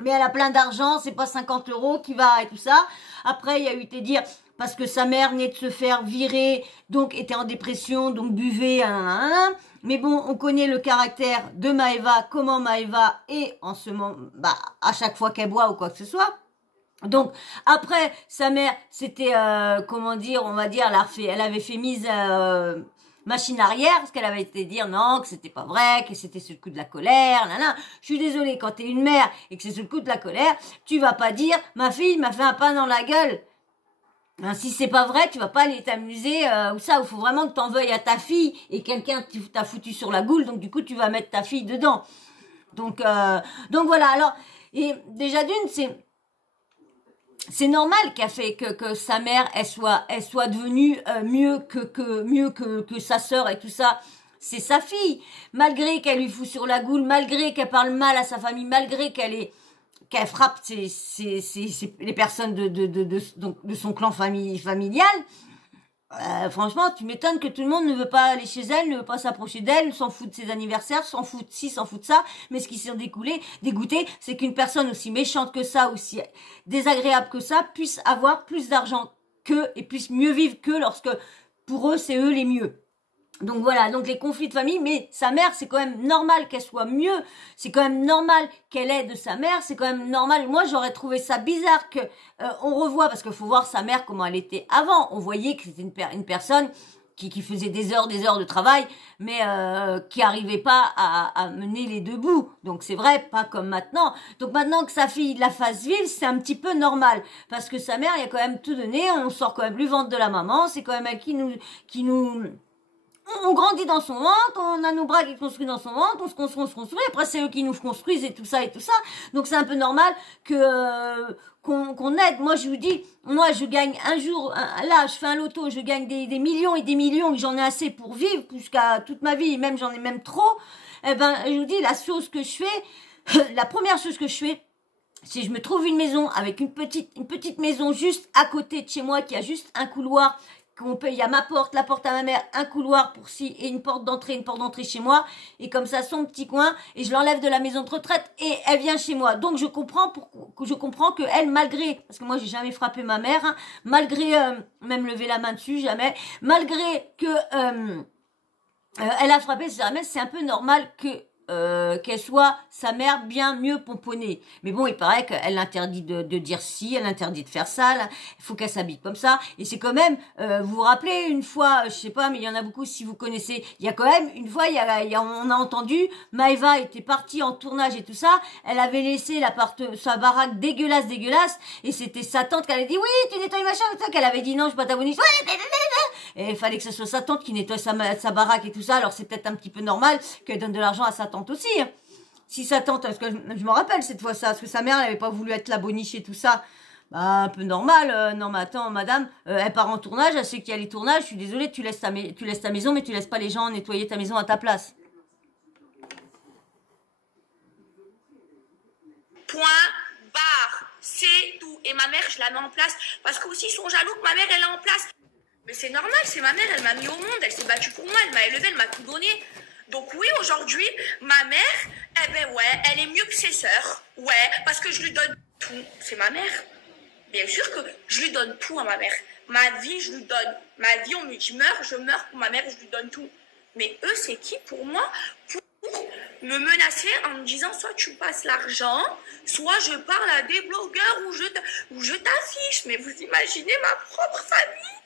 mais elle a plein d'argent, c'est pas 50 € qui va et tout ça. Après, il y a eu te dire, parce que sa mère venait de se faire virer, donc était en dépression, donc buvait, Mais bon, on connaît le caractère de Maëva, comment Maëva est en ce moment, à chaque fois qu'elle boit ou quoi que ce soit. Donc, après, sa mère, c'était, comment dire, on va dire, elle avait fait mise, machine arrière, parce qu'elle avait été dire non, que c'était pas vrai, que c'était sous le coup de la colère, Je suis désolée, quand t'es une mère et que c'est sous le coup de la colère, tu vas pas dire, ma fille m'a fait un pain dans la gueule. Hein, si c'est pas vrai, tu vas pas aller t'amuser, ou ça, il faut vraiment que t'en veuilles à ta fille, et quelqu'un t'a foutu sur la goule, donc du coup, tu vas mettre ta fille dedans. Donc voilà, alors, et déjà d'une, c'est normal que sa mère elle soit devenue mieux que sa sœur et tout ça. C'est sa fille, malgré qu'elle lui fout sur la goule, malgré qu'elle parle mal à sa famille, malgré qu'elle frappe les personnes de son clan familial. Franchement, tu m'étonnes que tout le monde ne veut pas aller chez elle, ne veut pas s'approcher d'elle, s'en fout de ses anniversaires, s'en fout de ci, s'en fout de ça. Mais ce qui s'est dégoûté, c'est qu'une personne aussi méchante que ça, aussi désagréable que ça, puisse avoir plus d'argent qu'eux et puisse mieux vivre qu'eux lorsque, pour eux, c'est eux les mieux. Donc voilà, donc les conflits de famille, mais sa mère, c'est quand même normal qu'elle soit mieux, c'est quand même normal qu'elle aide sa mère, c'est quand même normal. Moi, j'aurais trouvé ça bizarre que on revoit, parce qu'il faut voir sa mère comment elle était avant. On voyait que c'était une personne qui faisait des heures de travail, mais qui arrivait pas à mener les deux bouts. Donc c'est vrai, pas comme maintenant. Donc maintenant que sa fille la fasse vivre, c'est un petit peu normal, parce que sa mère, il a quand même tout donné, on sort quand même du ventre de la maman, c'est quand même elle qui nous on grandit dans son ventre, on a nos bras qui construisent dans son ventre, on se construit, après c'est eux qui nous construisent et tout ça. Donc c'est un peu normal que qu'on aide. Moi je vous dis, moi je gagne un jour, là je fais un loto, je gagne des millions et des millions, et j'en ai assez pour vivre jusqu'à toute ma vie, même j'en ai même trop. Eh ben je vous dis, la première chose que je fais, si je me trouve une maison avec une petite maison juste à côté de chez moi, qui a juste un couloir, il y a ma porte, la porte à ma mère, un couloir pour et une porte d'entrée chez moi, et comme ça son petit coin, et je l'enlève de la maison de retraite et elle vient chez moi. Donc je comprends que elle, malgré, parce que moi j'ai jamais frappé ma mère, malgré même lever la main dessus, jamais, malgré que elle a frappé sa mère, c'est un peu normal qu'elle soit sa mère bien mieux pomponnée. Mais bon, il paraît qu'elle l'interdit de dire ci, elle l'interdit de faire ça, il faut qu'elle s'habille comme ça. Et c'est quand même, vous vous rappelez une fois, je sais pas, mais il y en a beaucoup si vous connaissez, il y a quand même une fois, on a entendu, Maëva était partie en tournage et tout ça, elle avait laissé sa baraque dégueulasse, et c'était sa tante qui avait dit, oui, tu nettoies machin, tout ça, qu'elle avait dit non, je suis pas ta bonniche. Et il fallait que ce soit sa tante qui nettoie sa baraque et tout ça, alors c'est peut-être un petit peu normal qu'elle donne de l'argent à sa tante aussi. Si sa tante, parce que je me rappelle cette fois ça, parce que sa mère n'avait pas voulu être la boniche et tout ça, un peu normal. Non mais attends, madame, elle part en tournage, elle sait qu'il y a les tournages, je suis désolée, tu laisses ta maison, mais tu laisses pas les gens nettoyer ta maison à ta place. Point barre, c'est tout. Et ma mère, je la mets en place, parce qu'aussi ils sont jaloux que ma mère, elle est en place. Mais c'est normal, c'est ma mère, elle m'a mis au monde, elle s'est battue pour moi, elle m'a élevée, elle m'a tout donné. Donc oui, aujourd'hui, ma mère, eh ben ouais, elle est mieux que ses sœurs. Ouais, parce que je lui donne tout. C'est ma mère. Bien sûr que je lui donne tout à ma mère. Ma vie, je lui donne. Ma vie, on me dit meurs, je meurs pour ma mère, je lui donne tout. Mais eux, c'est qui pour moi? Pour me menacer en me disant soit tu passes l'argent, soit je parle à des blogueurs ou je t'affiche. Mais vous imaginez ma propre famille?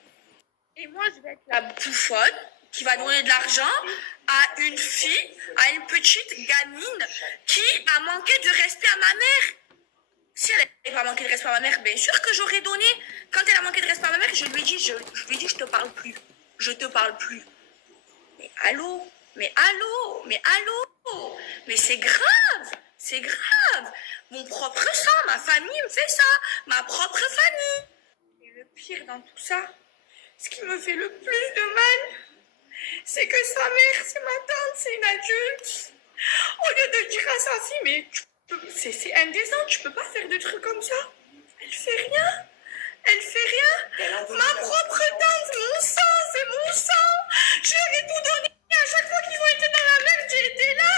Et moi, je vais être la bouffonne qui va donner de l'argent à une fille, à une petite gamine qui a manqué de respect à ma mère. Si elle n'avait pas manqué de respect à ma mère, bien sûr que j'aurais donné. Quand elle a manqué de respect à ma mère, je lui ai dit, je te parle plus. Je te parle plus. Mais allô? Mais allô? Mais allô? Mais c'est grave! C'est grave! Mon propre sang, ma famille me fait ça. Ma propre famille. Et le pire dans tout ça, ce qui me fait le plus de mal, c'est que sa mère, c'est ma tante, c'est une adulte. Au lieu de dire à sa fille, mais c'est indécent, tu peux pas faire de trucs comme ça. Elle fait rien. Elle fait rien. Ma propre tante, mon sang, c'est mon sang. Je leur ai tout donné. À chaque fois qu'ils ont été dans la merde, j'ai été là.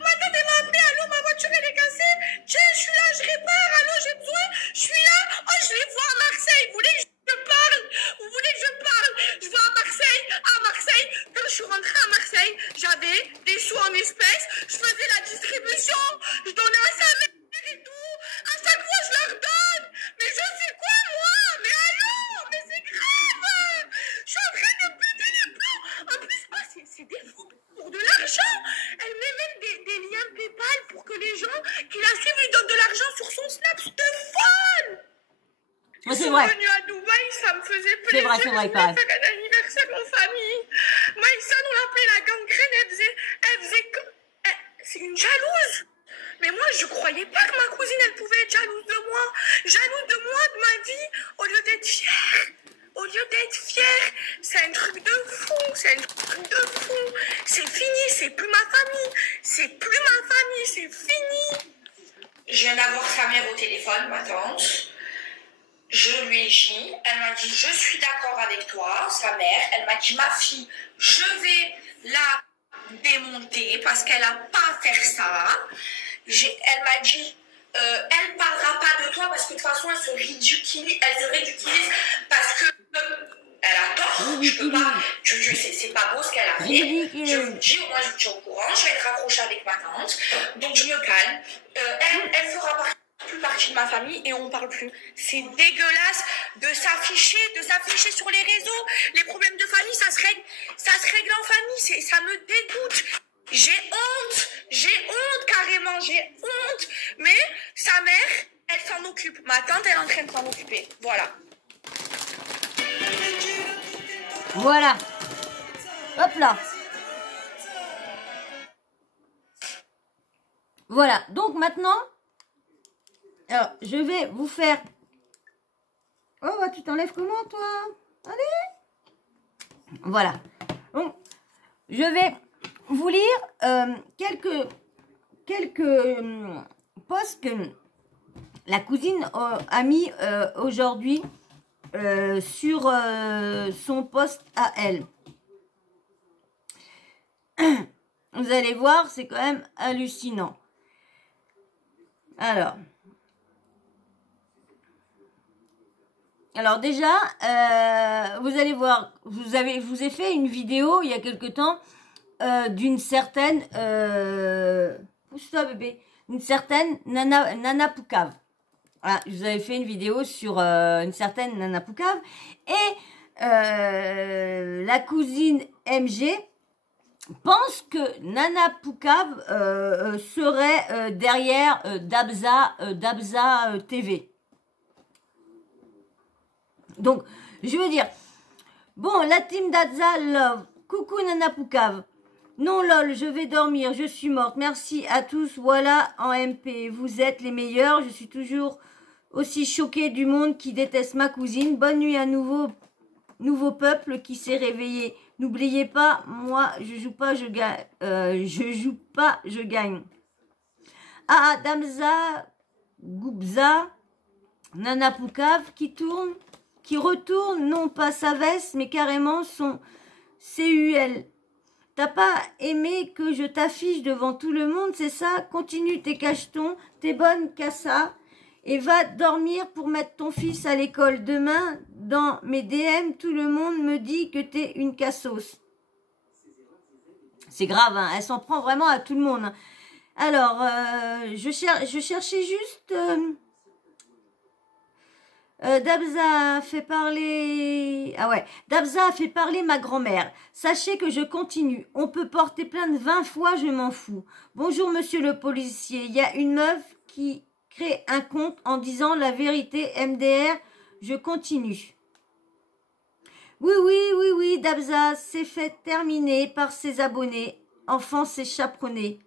Ma tante, elle m'a appelé. Allô, ma voiture, elle est cassée. Tiens, je suis là, je répare. Allô, j'ai besoin. Je suis là. Oh, je les vois à Marseille. Vous voulez que je parle? Vous voulez que je parle? Je vais à Marseille. À Marseille, quand je suis rentrée à Marseille, j'avais des sous en espèces. Je faisais la distribution. Je donnais à sa mère et tout. À chaque fois, je leur donne. Mais je suis quoi, moi? Mais allô? Mais c'est grave. Je suis en train de péter les plombs. En plus, oh, c'est des fous pour de l'argent. Elle met même des liens PayPal pour que les gens qui la suivent lui donnent de l'argent sur son Snap. C'est folle. Mais Ils c'est sont vrai. venus à Dubaï, ça me faisait plaisir. C'est vrai, Je voulais pareil. faire un anniversaire en famille. Maïssa, on l'appelait la gangrène. Elle faisait que... C'est une jalouse. Mais moi, je croyais pas que ma cousine, elle pouvait être jalouse de moi. Jalouse de moi, de ma vie, au lieu d'être fière. Au lieu d'être fière, c'est un truc de fou. C'est un truc de fou. C'est fini, c'est plus ma famille. C'est plus ma famille, c'est fini. Je viens d'avoir sa mère au téléphone, ma tante. Je lui ai dit, elle m'a dit, je suis d'accord avec toi, sa mère. Elle m'a dit, ma fille, je vais la démonter parce qu'elle n'a pas à faire ça. Elle m'a dit, elle parlera pas de toi parce que de toute façon, elle se ridiculise parce que elle a tort. Je peux pas, c'est pas beau ce qu'elle a fait. Je vous dis, moi je suis au courant, je vais être raccrochée avec ma tante. Donc je me calme. Elle fera plus partie de ma famille et on parle plus. C'est dégueulasse de s'afficher sur les réseaux. Les problèmes de famille, ça se règle en famille. Ça me dégoûte. J'ai honte carrément, j'ai honte. Mais sa mère, elle s'en occupe. Ma tante, elle est en train de s'en occuper. Voilà. Voilà. Hop là. Voilà. Donc maintenant, alors, je vais vous faire... Oh, bah, tu t'enlèves comment, toi? Allez. Voilà. Donc, je vais vous lire quelques posts que la cousine a mis aujourd'hui sur son post à elle. Vous allez voir, c'est quand même hallucinant. Alors déjà, vous allez voir, je vous ai fait une vidéo il y a quelque temps d'une certaine, pousse-toi bébé, une certaine Nana Poucave. Voilà, je vous avais fait une vidéo sur une certaine Nana Poucave et la cousine MG pense que Nana Poucave serait derrière Dabza TV. Donc, je veux dire, bon, la team Dabza Love, coucou Nana Poucave. Non lol, je vais dormir, je suis morte. Merci à tous, voilà en MP. Vous êtes les meilleurs, je suis toujours aussi choquée du monde qui déteste ma cousine. Bonne nuit à nouveau peuple qui s'est réveillé. N'oubliez pas, moi, je joue pas, je gagne. Je gagne. Ah, Damza, Goubza, Nana Poucave qui retourne, non pas sa veste, mais carrément son CUL. T'as pas aimé que je t'affiche devant tout le monde, c'est ça? Continue tes cachetons, t'es bonne qu'à ça. Et va dormir pour mettre ton fils à l'école. Demain, dans mes DM, tout le monde me dit que t'es une cassos. C'est grave, hein. Elle s'en prend vraiment à tout le monde. Alors, je cherchais juste... Dabza a fait parler... Ah ouais, Dabza a fait parler ma grand-mère. Sachez que je continue. On peut porter plainte 20 fois, je m'en fous. Bonjour, monsieur le policier. Il y a une meuf qui crée un compte en disant la vérité MDR. Je continue. Oui, Dabza s'est fait terminer par ses abonnés. Enfin, c'est chaperonné.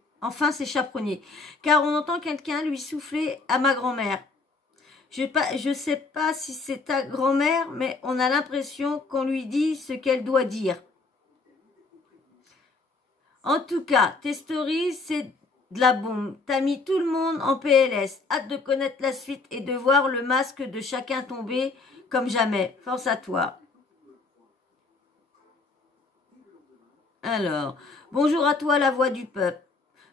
Car on entend quelqu'un lui souffler à ma grand-mère. Je sais pas si c'est ta grand-mère, mais on a l'impression qu'on lui dit ce qu'elle doit dire. En tout cas, tes stories, c'est de la bombe. T'as mis tout le monde en PLS. Hâte de connaître la suite et de voir le masque de chacun tomber comme jamais. Force à toi. Alors, bonjour à toi, la voix du peuple.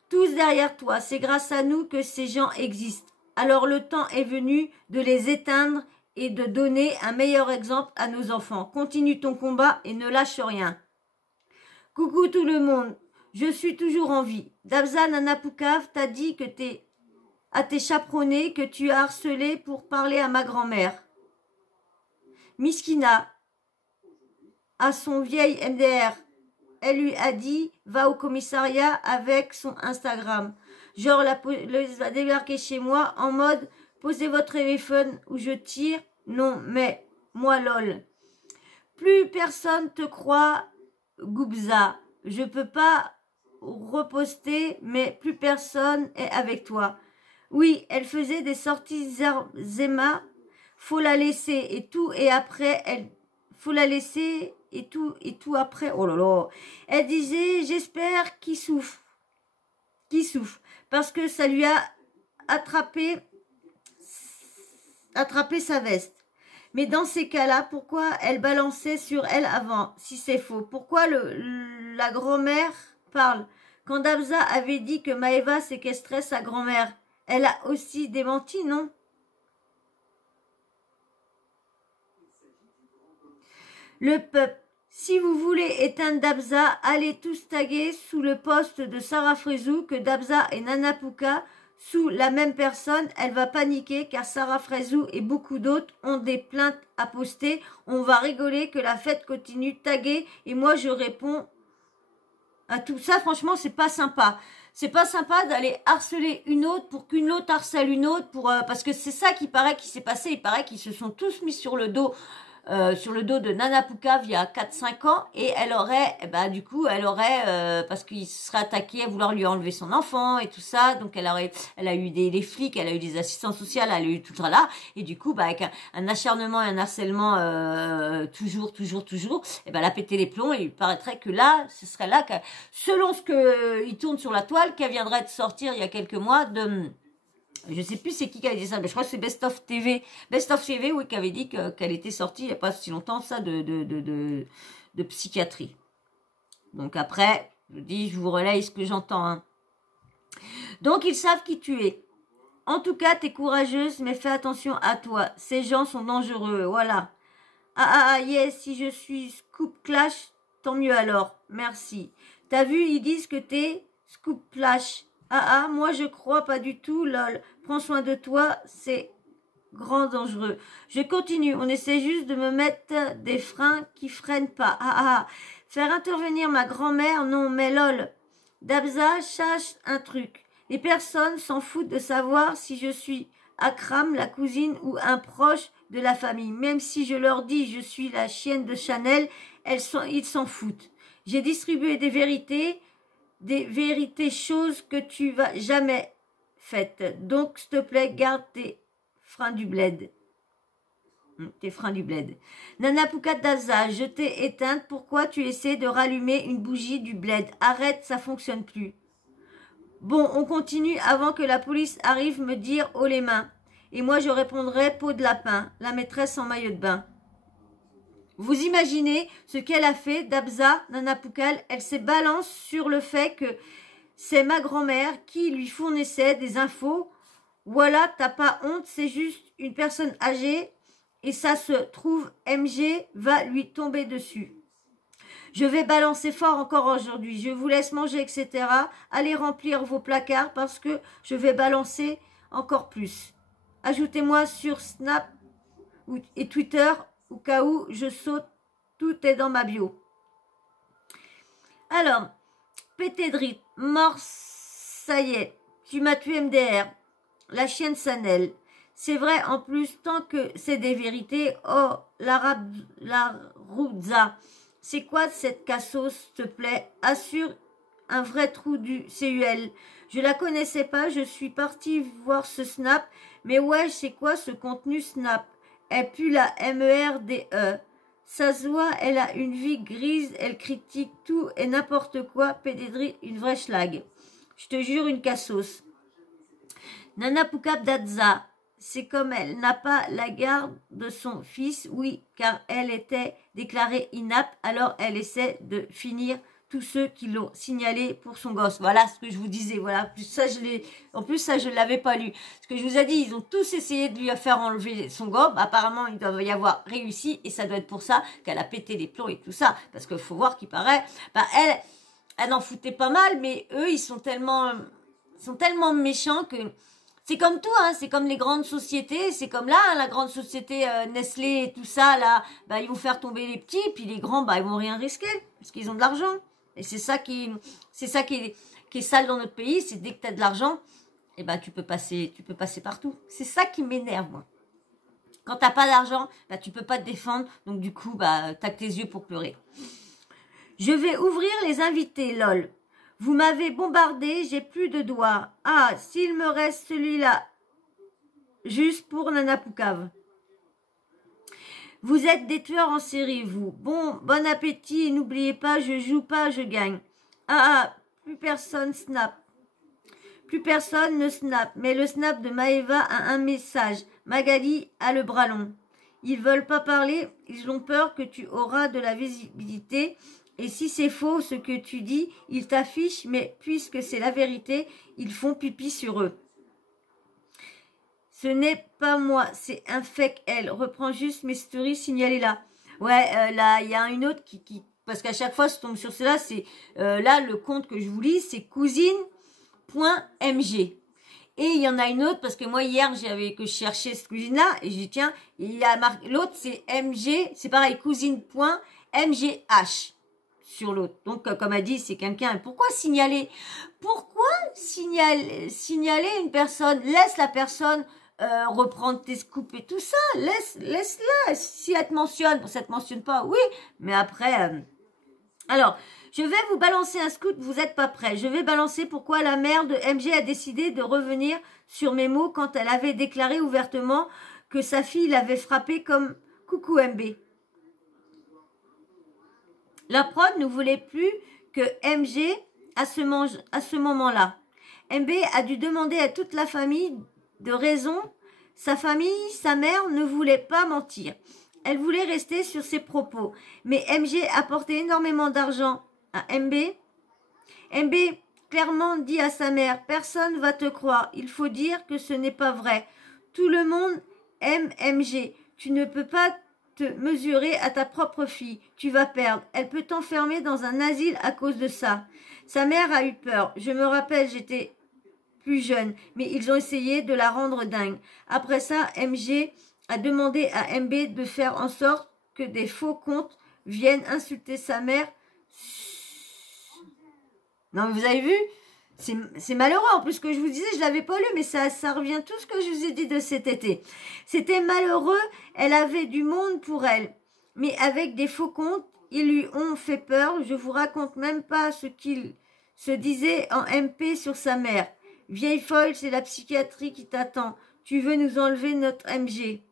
Tous derrière toi, c'est grâce à nous que ces gens existent. Alors le temps est venu de les éteindre et de donner un meilleur exemple à nos enfants. Continue ton combat et ne lâche rien. Coucou tout le monde, je suis toujours en vie. Dabza Nanapukav t'a dit que à tes chaperonnés que tu as harcelé pour parler à ma grand-mère. Miskina, à son vieil MDR, elle lui a dit va au commissariat avec son Instagram. Genre la police va débarquer chez moi en mode posez votre téléphone ou je tire. Non mais moi lol. Plus personne te croit, Goubza. Je peux pas reposter mais plus personne est avec toi. Oui, elle faisait des sorties Zema. Faut la laisser et tout et après elle faut la laisser et tout après. Oh là là. Elle disait j'espère qu'il souffre. Parce que ça lui a attrapé sa veste. Mais dans ces cas-là, pourquoi elle balançait sur elle avant, si c'est faux? Pourquoi la grand-mère parle? Quand Dabza avait dit que Maëva séquestrait sa grand-mère, elle a aussi démenti, non? Le peuple. Si vous voulez éteindre Dabza, allez tous taguer sous le poste de Sarah Frézou que Dabza et Nanapuka sous la même personne. Elle va paniquer car Sarah Frézou et beaucoup d'autres ont des plaintes à poster. On va rigoler que la fête continue. Taguer et moi je réponds à tout ça. Franchement, c'est pas sympa. C'est pas sympa d'aller harceler une autre pour qu'une autre harcèle une autre parce que c'est ça qui paraît qui s'est passé. Il paraît qu'ils se sont tous mis sur le dos de Nanapuka il y a 4-5 ans et elle aurait, parce qu'il se serait attaqué à vouloir lui enlever son enfant et tout ça, donc elle a eu des flics, elle a eu des assistants sociaux, elle a eu tout ça là, et du coup, avec un acharnement et un harcèlement toujours, elle a pété les plombs et il paraîtrait que là, ce serait là que, selon ce que il tourne sur la toile, qu'elle viendrait de sortir il y a quelques mois je sais plus c'est qui avait dit ça, mais je crois que c'est Best of TV, oui, qui avait dit qu'elle était sortie il n'y a pas si longtemps, ça, de psychiatrie. Donc après, je vous relaye ce que j'entends. Hein. Donc ils savent qui tu es. En tout cas, t'es courageuse, mais fais attention à toi. Ces gens sont dangereux, voilà. Yes, si je suis Scoop Clash, tant mieux alors. Merci. T'as vu, ils disent que t'es Scoop Clash. Moi je crois pas du tout, lol. Prends soin de toi, c'est grand dangereux. Je continue, on essaie juste de me mettre des freins qui freinent pas. Faire intervenir ma grand-mère, non, mais lol. Dabza cherche un truc. Les personnes s'en foutent de savoir si je suis Akram, la cousine ou un proche de la famille. Même si je leur dis je suis la chienne de Chanel, ils s'en foutent. J'ai distribué des vérités choses que tu vas jamais faites. Donc, s'il te plaît, garde tes freins du bled. Nanapuka Dabza, je t'ai éteinte. Pourquoi tu essaies de rallumer une bougie du bled? Arrête, ça fonctionne plus. Bon, on continue avant que la police arrive me dire haut les mains. Et moi, je répondrai peau de lapin, la maîtresse en maillot de bain. Vous imaginez ce qu'elle a fait, Dabza Nanapukal? Elle s'est balance sur le fait que c'est ma grand-mère qui lui fournissait des infos. Voilà, t'as pas honte, c'est juste une personne âgée et ça se trouve, MG va lui tomber dessus. Je vais balancer fort encore aujourd'hui. Je vous laisse manger, etc. Allez remplir vos placards parce que je vais balancer encore plus. Ajoutez-moi sur Snap et Twitter au cas où je saute. Tout est dans ma bio. Alors, pété de rythme, mort, ça y est. Tu m'as tué MDR. La chienne Sanel. C'est vrai, en plus, tant que c'est des vérités. Oh, la Roudza. C'est quoi cette cassos, s'il te plaît? Assure un vrai trou du CUL. Je la connaissais pas, je suis partie voir ce snap. Mais ouais, c'est quoi ce contenu snap? Elle pue la MERDE. Ça se voit, elle a une vie grise, elle critique tout et n'importe quoi. Pédédri, une vraie schlag. Je te jure, une cassos. Nana Poukap Dadza. C'est comme elle n'a pas la garde de son fils, oui, car elle était déclarée inapte, alors elle essaie de finir tous ceux qui l'ont signalé pour son gosse. Voilà ce que je vous disais, voilà. En plus, ça, je ne l'avais pas lu. Ce que je vous ai dit, ils ont tous essayé de lui faire enlever son gobe. Apparemment, il doit y avoir réussi, et ça doit être pour ça qu'elle a pété les plombs et tout ça. Parce qu'il faut voir qu'il paraît, elle en foutait pas mal, mais eux, ils sont tellement méchants que... C'est comme tout, hein, c'est comme les grandes sociétés, c'est comme là, hein, la grande société Nestlé et tout ça, là, bah, ils vont faire tomber les petits, puis les grands, bah, ils vont rien risquer, parce qu'ils ont de l'argent. Et c'est ça qui est sale dans notre pays, c'est dès que tu as de l'argent, eh ben, tu peux passer partout. C'est ça qui m'énerve, moi. Quand t'as pas d'argent, bah, tu peux pas te défendre, donc du coup, bah, t'as que tes yeux pour pleurer. Je vais ouvrir les invités, lol. Vous m'avez bombardé, j'ai plus de doigts. Ah, s'il me reste celui-là, juste pour Nana Poucave. Vous êtes des tueurs en série, vous. Bon appétit et n'oubliez pas, je joue pas, je gagne. Ah, plus personne snap. Plus personne ne snap, mais le snap de Maëva a un message. Magali a le bras long. Ils veulent pas parler, ils ont peur que tu auras de la visibilité. Et si c'est faux ce que tu dis, ils t'affichent, mais puisque c'est la vérité, ils font pipi sur eux. Ce n'est pas moi, c'est un fake elle. Reprends juste mes stories, signalez là. Ouais, là, il y a une autre qui... Parce qu'à chaque fois, je tombe sur cela, c'est... là, le compte que je vous lis, c'est cousine.mg. Et il y en a une autre, parce que moi, hier, que je cherchais cette cousine-là, et j'ai dit, tiens, il y a marqué... L'autre, c'est MG, c'est pareil, cousine.mgh. Sur l'autre. Donc, comme a dit, c'est quelqu'un. Pourquoi signaler? Pourquoi signaler une personne? Laisse la personne reprendre tes scoops et tout ça. Laisse-la. Si elle te mentionne, bon, ça te mentionne pas, oui. Mais après... Alors, je vais vous balancer un scoop, vous n'êtes pas prêts. Je vais balancer pourquoi la mère de MG a décidé de revenir sur mes mots quand elle avait déclaré ouvertement que sa fille l'avait frappé comme coucou MB. La prod ne voulait plus que MG à ce moment-là. MB a dû demander à toute la famille de raison. Sa famille, sa mère ne voulait pas mentir. Elle voulait rester sur ses propos. Mais MG apportait énormément d'argent à MB. MB clairement dit à sa mère, personne va te croire. Il faut dire que ce n'est pas vrai. Tout le monde aime MG. Tu ne peux pas te mesurer à ta propre fille. Tu vas perdre. Elle peut t'enfermer dans un asile à cause de ça. Sa mère a eu peur. Je me rappelle, j'étais plus jeune. Mais ils ont essayé de la rendre dingue. Après ça, MG a demandé à MB de faire en sorte que des faux comptes viennent insulter sa mère. Non, mais vous avez vu? C'est malheureux. En plus, ce que je vous disais, je l'avais pas lu, mais ça revient tout ce que je vous ai dit de cet été. C'était malheureux. Elle avait du monde pour elle. Mais avec des faux comptes, ils lui ont fait peur. Je vous raconte même pas ce qu'il se disait en MP sur sa mère. Vieille folle, c'est la psychiatrie qui t'attend. Tu veux nous enlever notre MG.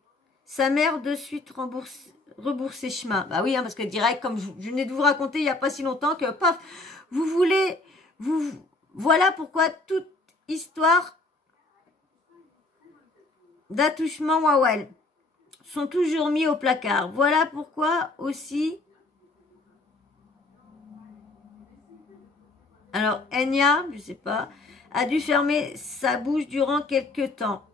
Sa mère de suite rebourser chemin. Bah oui, hein, parce que direct, comme je venais de vous raconter il n'y a pas si longtemps que, paf, voilà pourquoi toute histoire d'attouchement Wawel sont toujours mis au placard. Voilà pourquoi aussi... Alors, Enya, je sais pas, a dû fermer sa bouche durant quelques temps.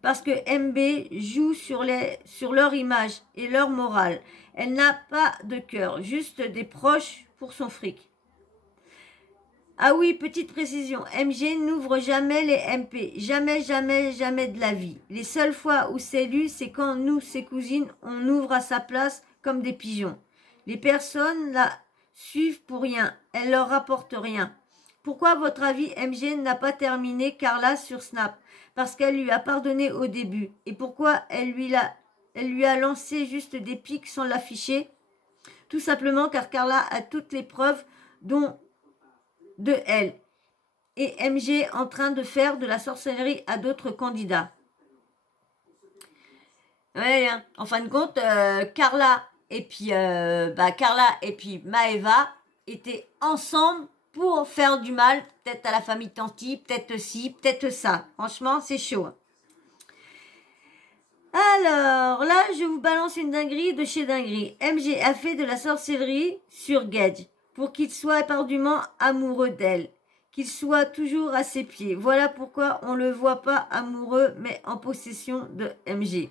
Parce que MB joue sur leur image et leur morale. Elle n'a pas de cœur, juste des proches pour son fric. Ah oui, petite précision, MG n'ouvre jamais les MP. Jamais, jamais, jamais de la vie. Les seules fois où c'est lu, c'est quand nous, ses cousines, on ouvre à sa place comme des pigeons. Les personnes la suivent pour rien. Elle leur rapporte rien. Pourquoi, à votre avis, MG n'a pas terminé Carla sur Snap? Parce qu'elle lui a pardonné au début. Et pourquoi elle lui a lancé juste des pics sans l'afficher? Tout simplement car Carla a toutes les preuves dont de elle. Et MG en train de faire de la sorcellerie à d'autres candidats. Ouais, hein. En fin de compte, Carla et puis Maëva étaient ensemble pour faire du mal, peut-être à la famille Tanti, peut-être ci, peut-être ça. Franchement, c'est chaud. Alors, là, je vous balance une dinguerie de chez dinguerie. MG a fait de la sorcellerie sur Gage pour qu'il soit éperdument amoureux d'elle, qu'il soit toujours à ses pieds. Voilà pourquoi on ne le voit pas amoureux, mais en possession de MG.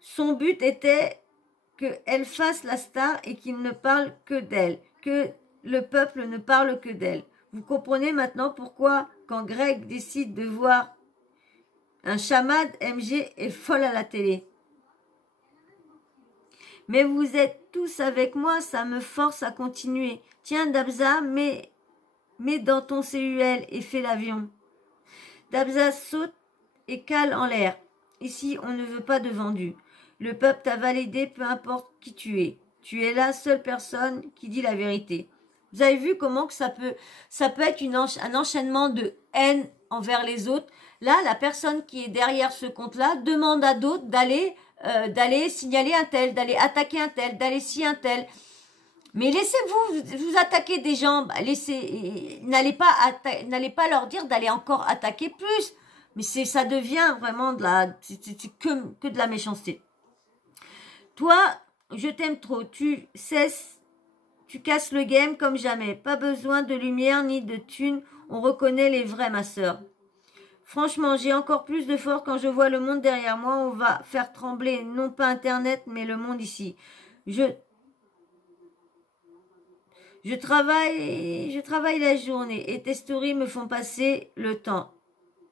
Son but était qu'elle fasse la star et qu'il ne parle que d'elle, que le peuple ne parle que d'elle. Vous comprenez maintenant pourquoi, quand Greg décide de voir un chamad, MG est folle à la télé. Mais vous êtes tous avec moi, ça me force à continuer. Tiens, Dabza, mets dans ton CUL et fais l'avion. Dabza saute et cale en l'air. Ici, on ne veut pas de vendus. Le peuple t'a validé, peu importe qui tu es. Tu es la seule personne qui dit la vérité. Vous avez vu comment que ça peut être un enchaînement de haine envers les autres. Là, la personne qui est derrière ce compte-là demande à d'autres d'aller signaler un tel, d'aller attaquer un tel, d'aller si un tel. Mais laissez-vous vous attaquer des gens. N'allez pas leur dire d'aller encore attaquer plus. Mais ça devient vraiment c'est que de la méchanceté. Toi, je t'aime trop. Tu casses le game comme jamais. Pas besoin de lumière ni de thunes. On reconnaît les vrais, ma sœur. Franchement, j'ai encore plus de force quand je vois le monde derrière moi. On va faire trembler, non pas Internet, mais le monde ici. Je travaille la journée et tes stories me font passer le temps.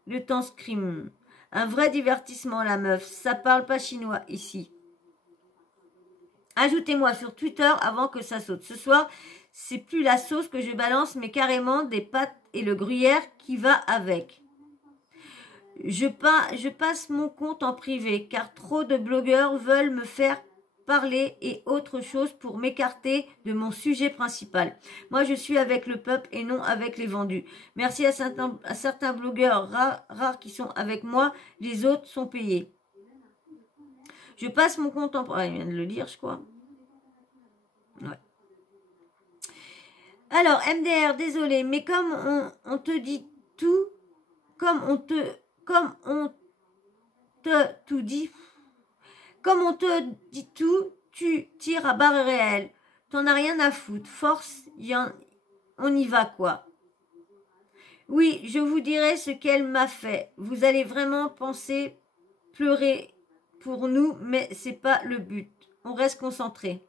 Le temps scream. Un vrai divertissement, la meuf. Ça parle pas chinois ici. Ajoutez-moi sur Twitter avant que ça saute. Ce soir, c'est plus la sauce que je balance, mais carrément des pâtes et le gruyère qui va avec. Je passe mon compte en privé, car trop de blogueurs veulent me faire parler et autre chose pour m'écarter de mon sujet principal. Moi, je suis avec le peuple et non avec les vendus. Merci à certains blogueurs rares qui sont avec moi, les autres sont payés. Je passe mon compte en... Ah, il vient de le lire, je crois. Ouais. Alors, MDR, désolé, mais comme on te dit tout, comme on te dit tout, tu tires à barre réelle. T'en as rien à foutre. Force, on y va, quoi. Oui, je vous dirai ce qu'elle m'a fait. Vous allez vraiment penser pleurer pour nous, mais c'est pas le but. On reste concentré.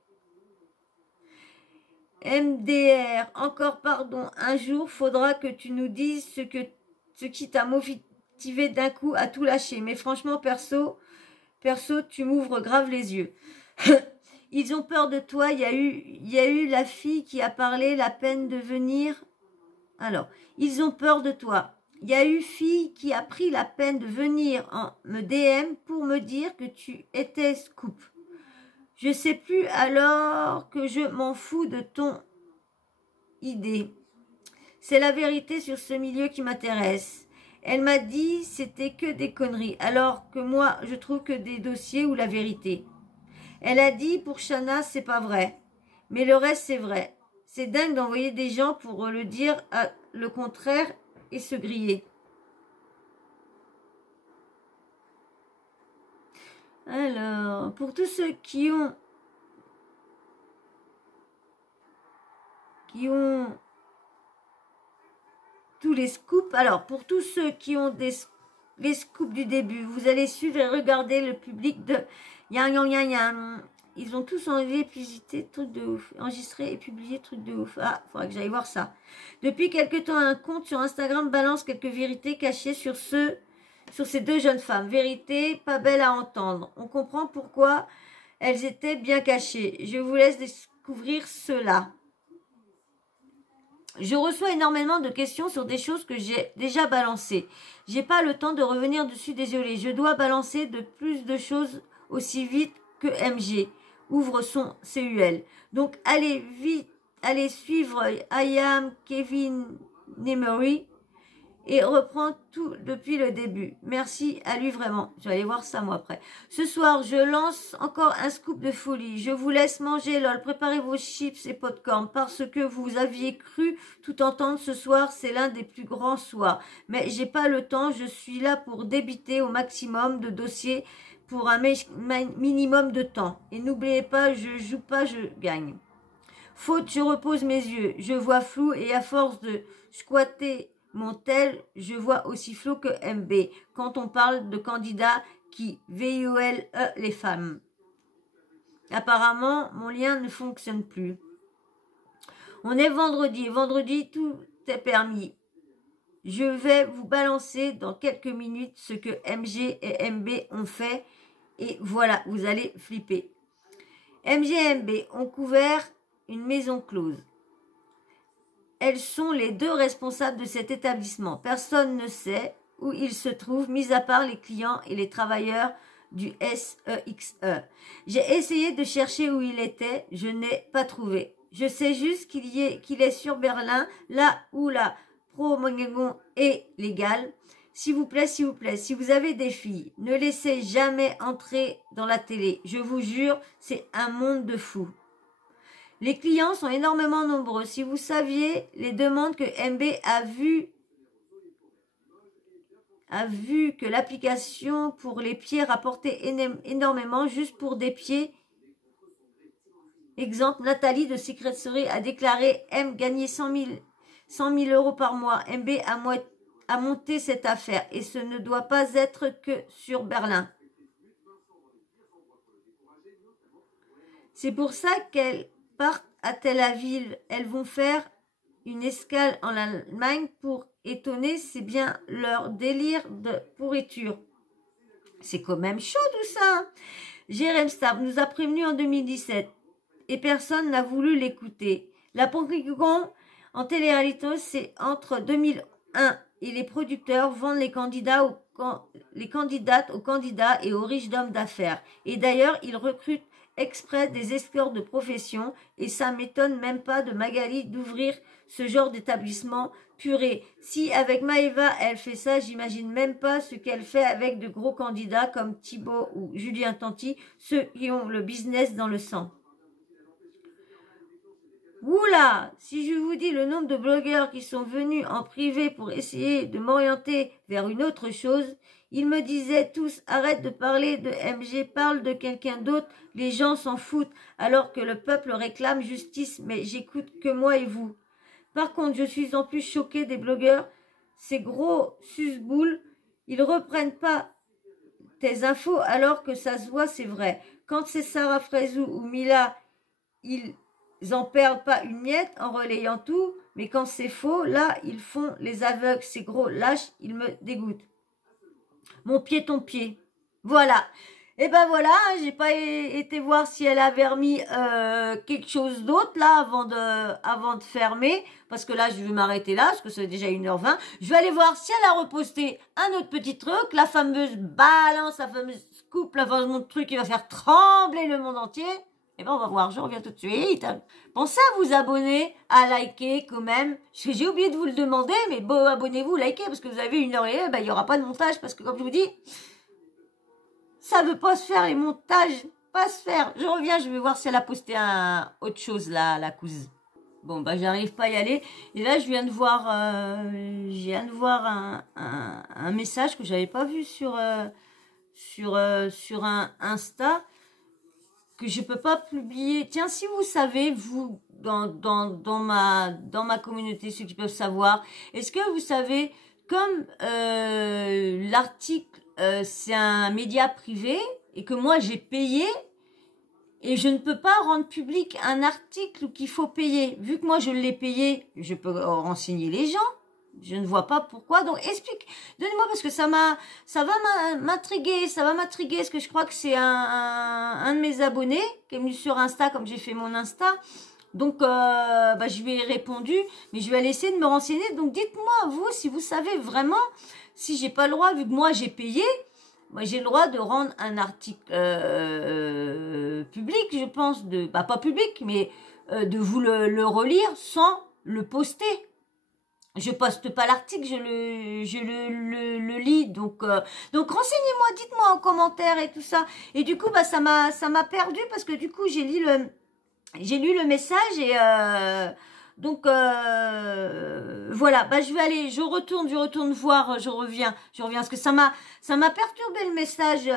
MDR, encore pardon. Un jour, faudra que tu nous dises ce qui t'a motivé d'un coup à tout lâcher. Mais franchement, perso, tu m'ouvres grave les yeux. Ils ont peur de toi. Il y a eu la fille qui a parlé, la peine de venir. Alors, ils ont peur de toi. Il y a eu fille qui a pris la peine de venir me DM pour me dire que tu étais scoop. Je sais plus alors que je m'en fous de ton idée. C'est la vérité sur ce milieu qui m'intéresse. Elle m'a dit c'était que des conneries, alors que moi je trouve que des dossiers ou la vérité. Elle a dit pour Chana c'est pas vrai, mais le reste c'est vrai. C'est dingue d'envoyer des gens pour le dire le contraire et se griller. Alors, pour tous ceux qui ont tous les scoops, alors pour tous ceux qui ont les scoops du début, vous allez suivre et regarder le public de Ils ont tous enlevé, publicité, truc de ouf. Enregistré et publié, truc de ouf. Ah, faudra que j'aille voir ça. Depuis quelque temps, un compte sur Instagram balance quelques vérités cachées sur ces deux jeunes femmes. Vérités pas belles à entendre. On comprend pourquoi elles étaient bien cachées. Je vous laisse découvrir cela. Je reçois énormément de questions sur des choses que j'ai déjà balancées. J'ai pas le temps de revenir dessus, désolé. Je dois balancer de plus de choses aussi vite que MG ouvre son CUL. Donc allez vite, allez suivre I Kevin Nemery et reprend tout depuis le début. Merci à lui vraiment. Je vais aller voir ça moi après. Ce soir, je lance encore un scoop de folie. Je vous laisse manger, lol. Préparez vos chips et popcorn parce que vous aviez cru tout entendre ce soir. C'est l'un des plus grands soirs. Mais j'ai pas le temps. Je suis là pour débiter au maximum de dossiers pour un minimum de temps. Et n'oubliez pas, je joue pas, je gagne. Faute, je repose mes yeux. Je vois flou et à force de squatter mon tel, je vois aussi flou que MB quand on parle de candidats qui VUL les femmes. Apparemment, mon lien ne fonctionne plus. On est vendredi. Vendredi, tout est permis. Je vais vous balancer dans quelques minutes ce que MG et MB ont fait. Et voilà, vous allez flipper. MG et MB ont couvert une maison close. Elles sont les deux responsables de cet établissement. Personne ne sait où il se trouve, mis à part les clients et les travailleurs du SEXE. J'ai essayé de chercher où il était, je n'ai pas trouvé. Je sais juste qu'il est sur Berlin, là où la promotion est légale. S'il vous plaît, si vous avez des filles, ne laissez jamais entrer dans la télé. Je vous jure, c'est un monde de fous. Les clients sont énormément nombreux. Si vous saviez les demandes que MB a vu que l'application pour les pieds rapportait énormément juste pour des pieds. Exemple, Nathalie de Secret Story a déclaré M gagner 100 000 euros par mois. MB a monté cette affaire et ce ne doit pas être que sur Berlin. C'est pour ça qu'elles partent à Tel Aviv. Elles vont faire une escale en Allemagne pour étonner. C'est bien leur délire de pourriture. C'est quand même chaud tout ça. Jérém Stab nous a prévenu en 2017 et personne n'a voulu l'écouter. La Pokégon en télé-réalité, c'est entre 2001 et les producteurs vendent les candidates aux candidats et aux riches d'hommes d'affaires. Et d'ailleurs, ils recrutent exprès des escorts de profession et ça m'étonne même pas de Magali d'ouvrir ce genre d'établissement purée. Si avec Maëva elle fait ça, j'imagine même pas ce qu'elle fait avec de gros candidats comme Thibaut ou Julien Tanti, ceux qui ont le business dans le sang. Oula, si je vous dis le nombre de blogueurs qui sont venus en privé pour essayer de m'orienter vers une autre chose, ils me disaient tous, arrête de parler de MG, parle de quelqu'un d'autre, les gens s'en foutent, alors que le peuple réclame justice, mais j'écoute que moi et vous. Par contre, je suis en plus choquée des blogueurs, ces gros susboules, ils reprennent pas tes infos alors que ça se voit, c'est vrai. Quand c'est Sarah Frézou ou Mila, ils en perdent pas une miette en relayant tout, mais quand c'est faux, là, ils font les aveugles, ces gros lâches, ils me dégoûtent. Mon pied, ton pied. Voilà. Et ben voilà, j'ai pas été voir si elle avait remis quelque chose d'autre là avant de fermer, parce que là je vais m'arrêter là, parce que c'est déjà 1h20. Je vais aller voir si elle a reposté un autre petit truc, la fameuse balance, la fameuse scoop, la fameuse truc qui va faire trembler le monde entier. Et ben on va voir, je reviens tout de suite. Pensez à vous abonner, à liker quand même. J'ai oublié de vous le demander, mais bon, abonnez-vous, likez, parce que vous avez 1h01, ben il n'y aura pas de montage, parce que comme je vous dis, ça veut pas se faire, les montages, pas se faire. Je reviens, je vais voir si elle a posté autre chose là, la couse. Bon, bah j'arrive pas à y aller. Et là, je viens de voir un message que j'avais pas vu sur un Insta, que je peux pas publier. Tiens, si vous savez, vous, dans ma communauté, ceux qui peuvent savoir, est-ce que vous savez, comme l'article, c'est un média privé, et que moi j'ai payé, Et je ne peux pas rendre public un article qu'il faut payer. Vu que moi je l'ai payé, je peux renseigner les gens. Je ne vois pas pourquoi. Donc explique, donnez-moi parce que ça va m'intriguer, parce que je crois que c'est un de mes abonnés qui est venu sur Insta comme j'ai fait mon Insta. Donc je lui ai répondu, mais je vais essayer de me renseigner. Donc dites-moi vous si vous savez vraiment si j'ai pas le droit vu que moi j'ai payé. Moi, j'ai le droit de rendre un article public, je pense, pas public, mais de vous le relire sans le poster. Je poste pas l'article, je le lis. Donc renseignez-moi, dites-moi en commentaire et tout ça. Et du coup, ça m'a perdu parce que du coup, j'ai lu le message et voilà, je retourne voir, je reviens parce que ça m'a perturbé le message.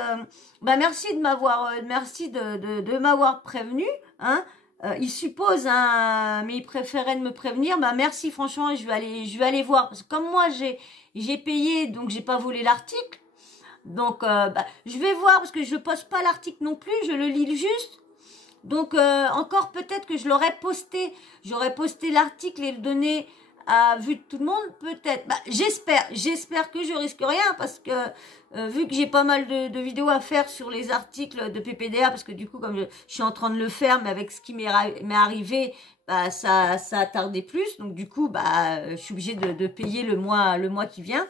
Merci de m'avoir prévenu, hein. Il suppose, mais il préférait de me prévenir. Merci, franchement, je vais aller voir parce que comme moi j'ai payé, donc j'ai pas volé l'article. Donc je vais voir parce que je poste pas l'article non plus, je le lis juste. Donc encore peut-être que je l'aurais posté. J'aurais posté l'article et le donné à vue de tout le monde, peut-être. J'espère que je risque rien parce que vu que j'ai pas mal de vidéos à faire sur les articles de PPDA, parce que du coup comme je suis en train de le faire, mais avec ce qui m'est arrivé, ça a tardé plus. Donc du coup je suis obligée de payer le mois qui vient.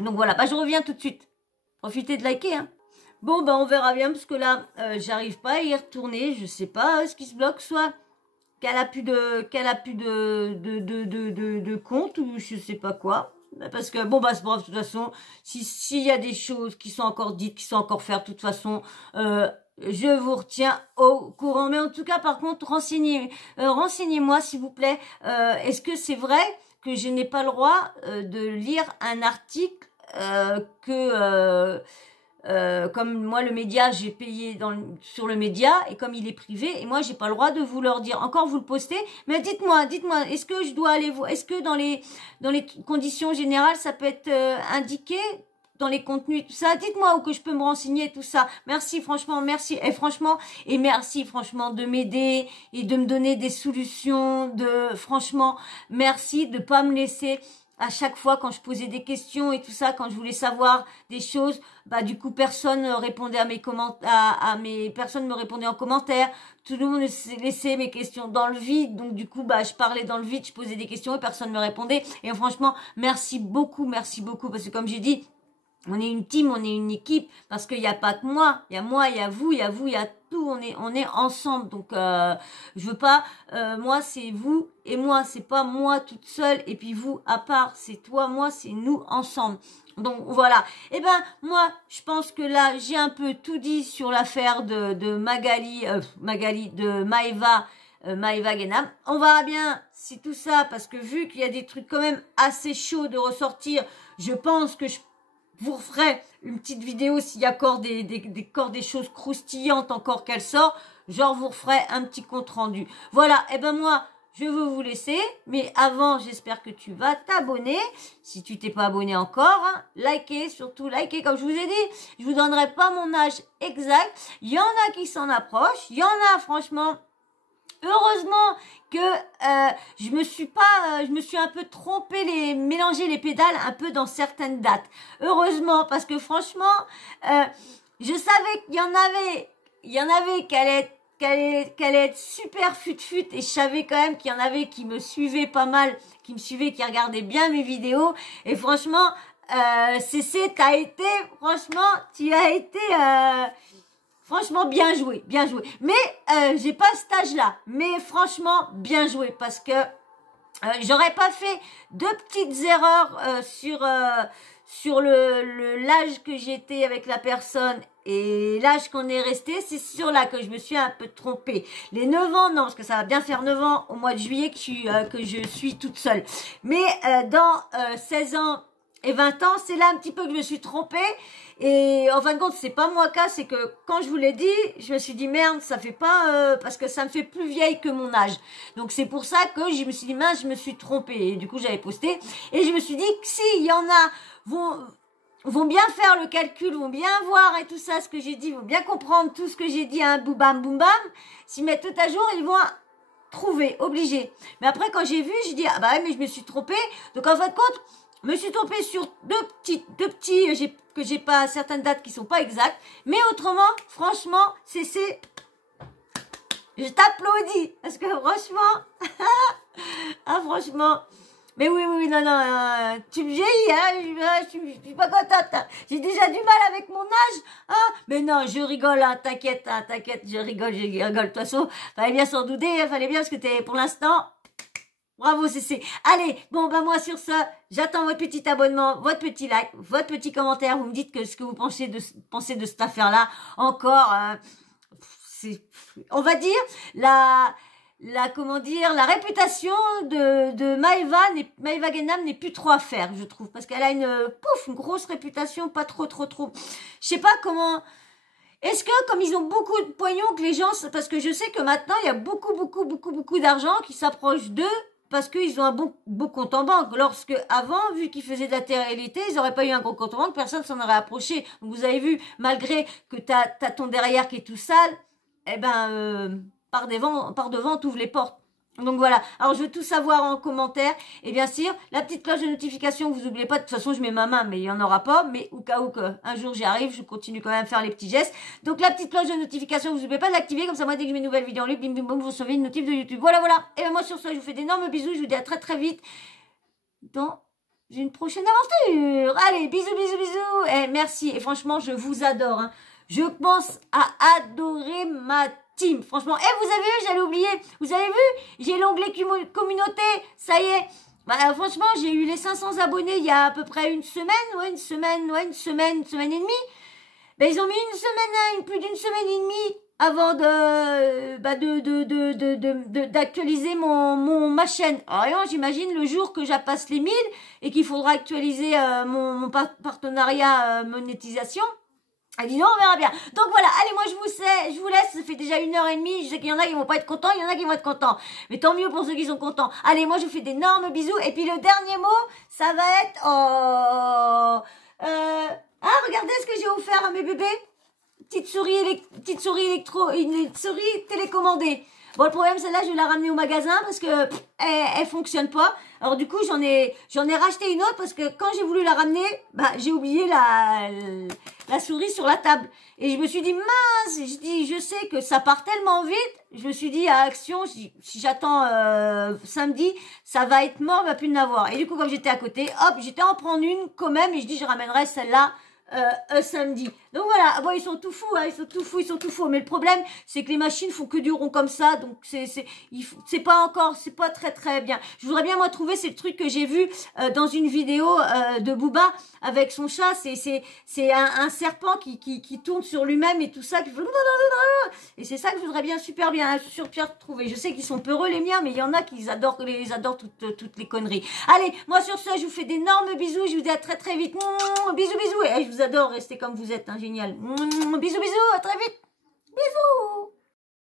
Donc voilà, je reviens tout de suite. Profitez de liker, hein. Bon, on verra bien, parce que là, j'arrive pas à y retourner, je sais pas ce qui se bloque, soit qu'elle a plus de compte, ou je sais pas quoi. Parce que, c'est bref, de toute façon, s'il y a des choses qui sont encore dites, qui sont encore faites, de toute façon, je vous retiens au courant. Mais en tout cas, par contre, renseignez-moi, s'il vous plaît, est-ce que c'est vrai que je n'ai pas le droit de lire un article comme moi le média j'ai payé sur le média et comme il est privé et moi j'ai pas le droit de vous leur dire encore vous le postez, mais dites-moi est-ce que je dois aller est-ce que dans les conditions générales ça peut être indiqué dans les contenus tout ça, dites-moi où que je peux me renseigner tout ça. Merci franchement, merci merci franchement de m'aider et de me donner des solutions, franchement merci de pas me laisser à chaque fois quand je posais des questions et tout ça, quand je voulais savoir des choses, du coup personne répondait à mes commentaires, personne me répondait en commentaire, tout le monde laissait mes questions dans le vide, donc du coup je parlais dans le vide, je posais des questions et personne me répondait. Et franchement merci beaucoup parce que comme j'ai dit, on est une team, on est une équipe, parce qu'il n'y a pas que moi, il y a vous, il y a tout, on est ensemble. Donc je veux pas, moi c'est vous et moi, c'est pas moi toute seule et puis vous à part, c'est toi, moi, c'est nous ensemble. Donc voilà. Moi je pense que là j'ai un peu tout dit sur l'affaire de Magali, de Maëva Guénam. On verra bien si tout ça, parce que vu qu'il y a des trucs quand même assez chauds de ressortir, je pense que je vous referai une petite vidéo s'il y a encore des choses croustillantes encore qu'elle sort. Genre vous referai un petit compte rendu. Voilà, moi je veux vous laisser. Mais avant, j'espère que tu vas t'abonner. Si tu t'es pas abonné encore, hein, surtout likez comme je vous ai dit. Je vous donnerai pas mon âge exact. Il y en a qui s'en approchent. Il y en a franchement... Heureusement que je me suis un peu trompée, mélangé les pédales un peu dans certaines dates. Heureusement, parce que franchement, je savais qu'il y en avait qui allaient être super fut-fut, et je savais quand même qu'il y en avait qui me suivaient pas mal, qui regardaient bien mes vidéos. Et franchement, Cécé, tu as été franchement, bien joué. Mais j'ai pas cet âge-là. Mais franchement, bien joué. Parce que j'aurais pas fait de petites erreurs sur l'âge que j'étais avec la personne et l'âge qu'on est resté. C'est sur là que je me suis un peu trompée. Les 9 ans, non, parce que ça va bien faire 9 ans au mois de juillet que je suis toute seule. Mais dans 16 ans et 20 ans, c'est là un petit peu que je me suis trompée. Et en fin de compte, c'est pas moi cas, c'est que quand je vous l'ai dit, je me suis dit merde, ça fait pas parce que ça me fait plus vieille que mon âge. Donc c'est pour ça que je me suis dit mince, je me suis trompée. Et du coup, j'avais posté et je me suis dit que si il y en a vont bien faire le calcul, vont bien voir et tout ça, ce que j'ai dit, vont bien comprendre tout ce que j'ai dit, un boubam, boum bam, s'y mettent tout à jour, ils vont trouver, obligé. Mais après, quand j'ai vu, j'ai dit, ah bah ouais, mais je me suis trompée. Donc, en fin de compte, je me suis trompée sur deux petits, que j'ai pas certaines dates qui sont pas exactes. Mais autrement, franchement, je t'applaudis. Parce que franchement, ah, franchement, mais oui, non, tu me vieillis, hein, je suis pas contente, hein. J'ai déjà du mal avec mon âge, hein. Mais non, je rigole, hein, t'inquiète, je rigole. De toute façon, fallait bien s'en douter, fallait bien, parce que t'es, pour l'instant, bravo, CC. Allez, bon, bah, moi, sur ça, j'attends votre petit abonnement, votre petit like, votre petit commentaire, vous me dites ce que vous pensez de cette affaire-là, encore, on va dire, la réputation de Maëva Guénam n'est plus trop à faire, je trouve, parce qu'elle a une grosse réputation, pas trop. Je sais pas comment. Est-ce que comme ils ont beaucoup de pognon que les gens, parce que je sais que maintenant il y a beaucoup d'argent qui s'approche d'eux parce qu'ils ont un beau compte en banque. Lorsque avant, vu qu'ils faisaient de la télé-réalité, ils n'auraient pas eu un gros compte en banque, personne s'en aurait approché. Donc vous avez vu, malgré que t'as ton derrière qui est tout sale, eh ben par devant, t'ouvres les portes. Donc voilà. Alors je veux tout savoir en commentaire. Et bien sûr, la petite cloche de notification, vous n'oubliez pas. De toute façon, je mets ma main, mais il n'y en aura pas. Mais au cas où un jour j'y arrive, je continue quand même à faire les petits gestes. Donc la petite cloche de notification, vous n'oubliez pas d'activer. Comme ça, moi, dès que je mets une nouvelle vidéo en ligne, bim, bim, boum, vous recevez une notif de YouTube. Voilà. Et bien moi, sur ce, je vous fais d'énormes bisous. Je vous dis à très vite dans une prochaine aventure. Allez, bisous. Et merci. Et franchement, je vous adore, hein. Je pense à adorer ma team. Franchement, vous avez vu, j'allais oublier. Vous avez vu, j'ai l'onglet communauté. Ça y est. Bah, franchement, j'ai eu les 500 abonnés il y a à peu près une semaine et demie. Bah, ils ont mis une semaine, plus d'une semaine et demie avant d'actualiser ma chaîne. Alors, j'imagine le jour que j'appasse les 1000 et qu'il faudra actualiser mon partenariat monétisation. Elle dit non, on verra bien. Donc voilà, allez, moi je vous laisse, ça fait déjà 1h30, je sais qu'il y en a qui vont pas être contents, il y en a qui vont être contents. Mais tant mieux pour ceux qui sont contents. Allez, moi je vous fais d'énormes bisous. Et puis le dernier mot, ça va être... regardez ce que j'ai offert à mes bébés. Petite souris télécommandée. Bon, le problème, celle-là, je vais la ramener au magasin parce que elle fonctionne pas. Alors du coup, j'en ai racheté une autre parce que quand j'ai voulu la ramener, bah j'ai oublié la souris sur la table. Et je me suis dit mince, je sais que ça part tellement vite. Je me suis dit à Action, si j'attends samedi, ça va être mort, il va plus en avoir. Et du coup, comme j'étais à côté, hop, j'étais en prendre une quand même et je dis je ramènerai celle-là samedi. Donc voilà, bon, ils sont tout fous, mais le problème c'est que les machines font que du rond comme ça, donc c'est pas très bien. Je voudrais bien moi trouver ces trucs que j'ai vu dans une vidéo de Booba avec son chat, c'est un serpent qui tourne sur lui-même et tout ça, et c'est ça que je voudrais bien super bien trouver. Je sais qu'ils sont peureux les miens, mais il y en a qui adorent toutes les conneries. Allez, moi sur ce, je vous fais d'énormes bisous, je vous dis à très vite. Bisous, et je vous adore, restez comme vous êtes, hein, génial. Bisous, à très vite. Bisous.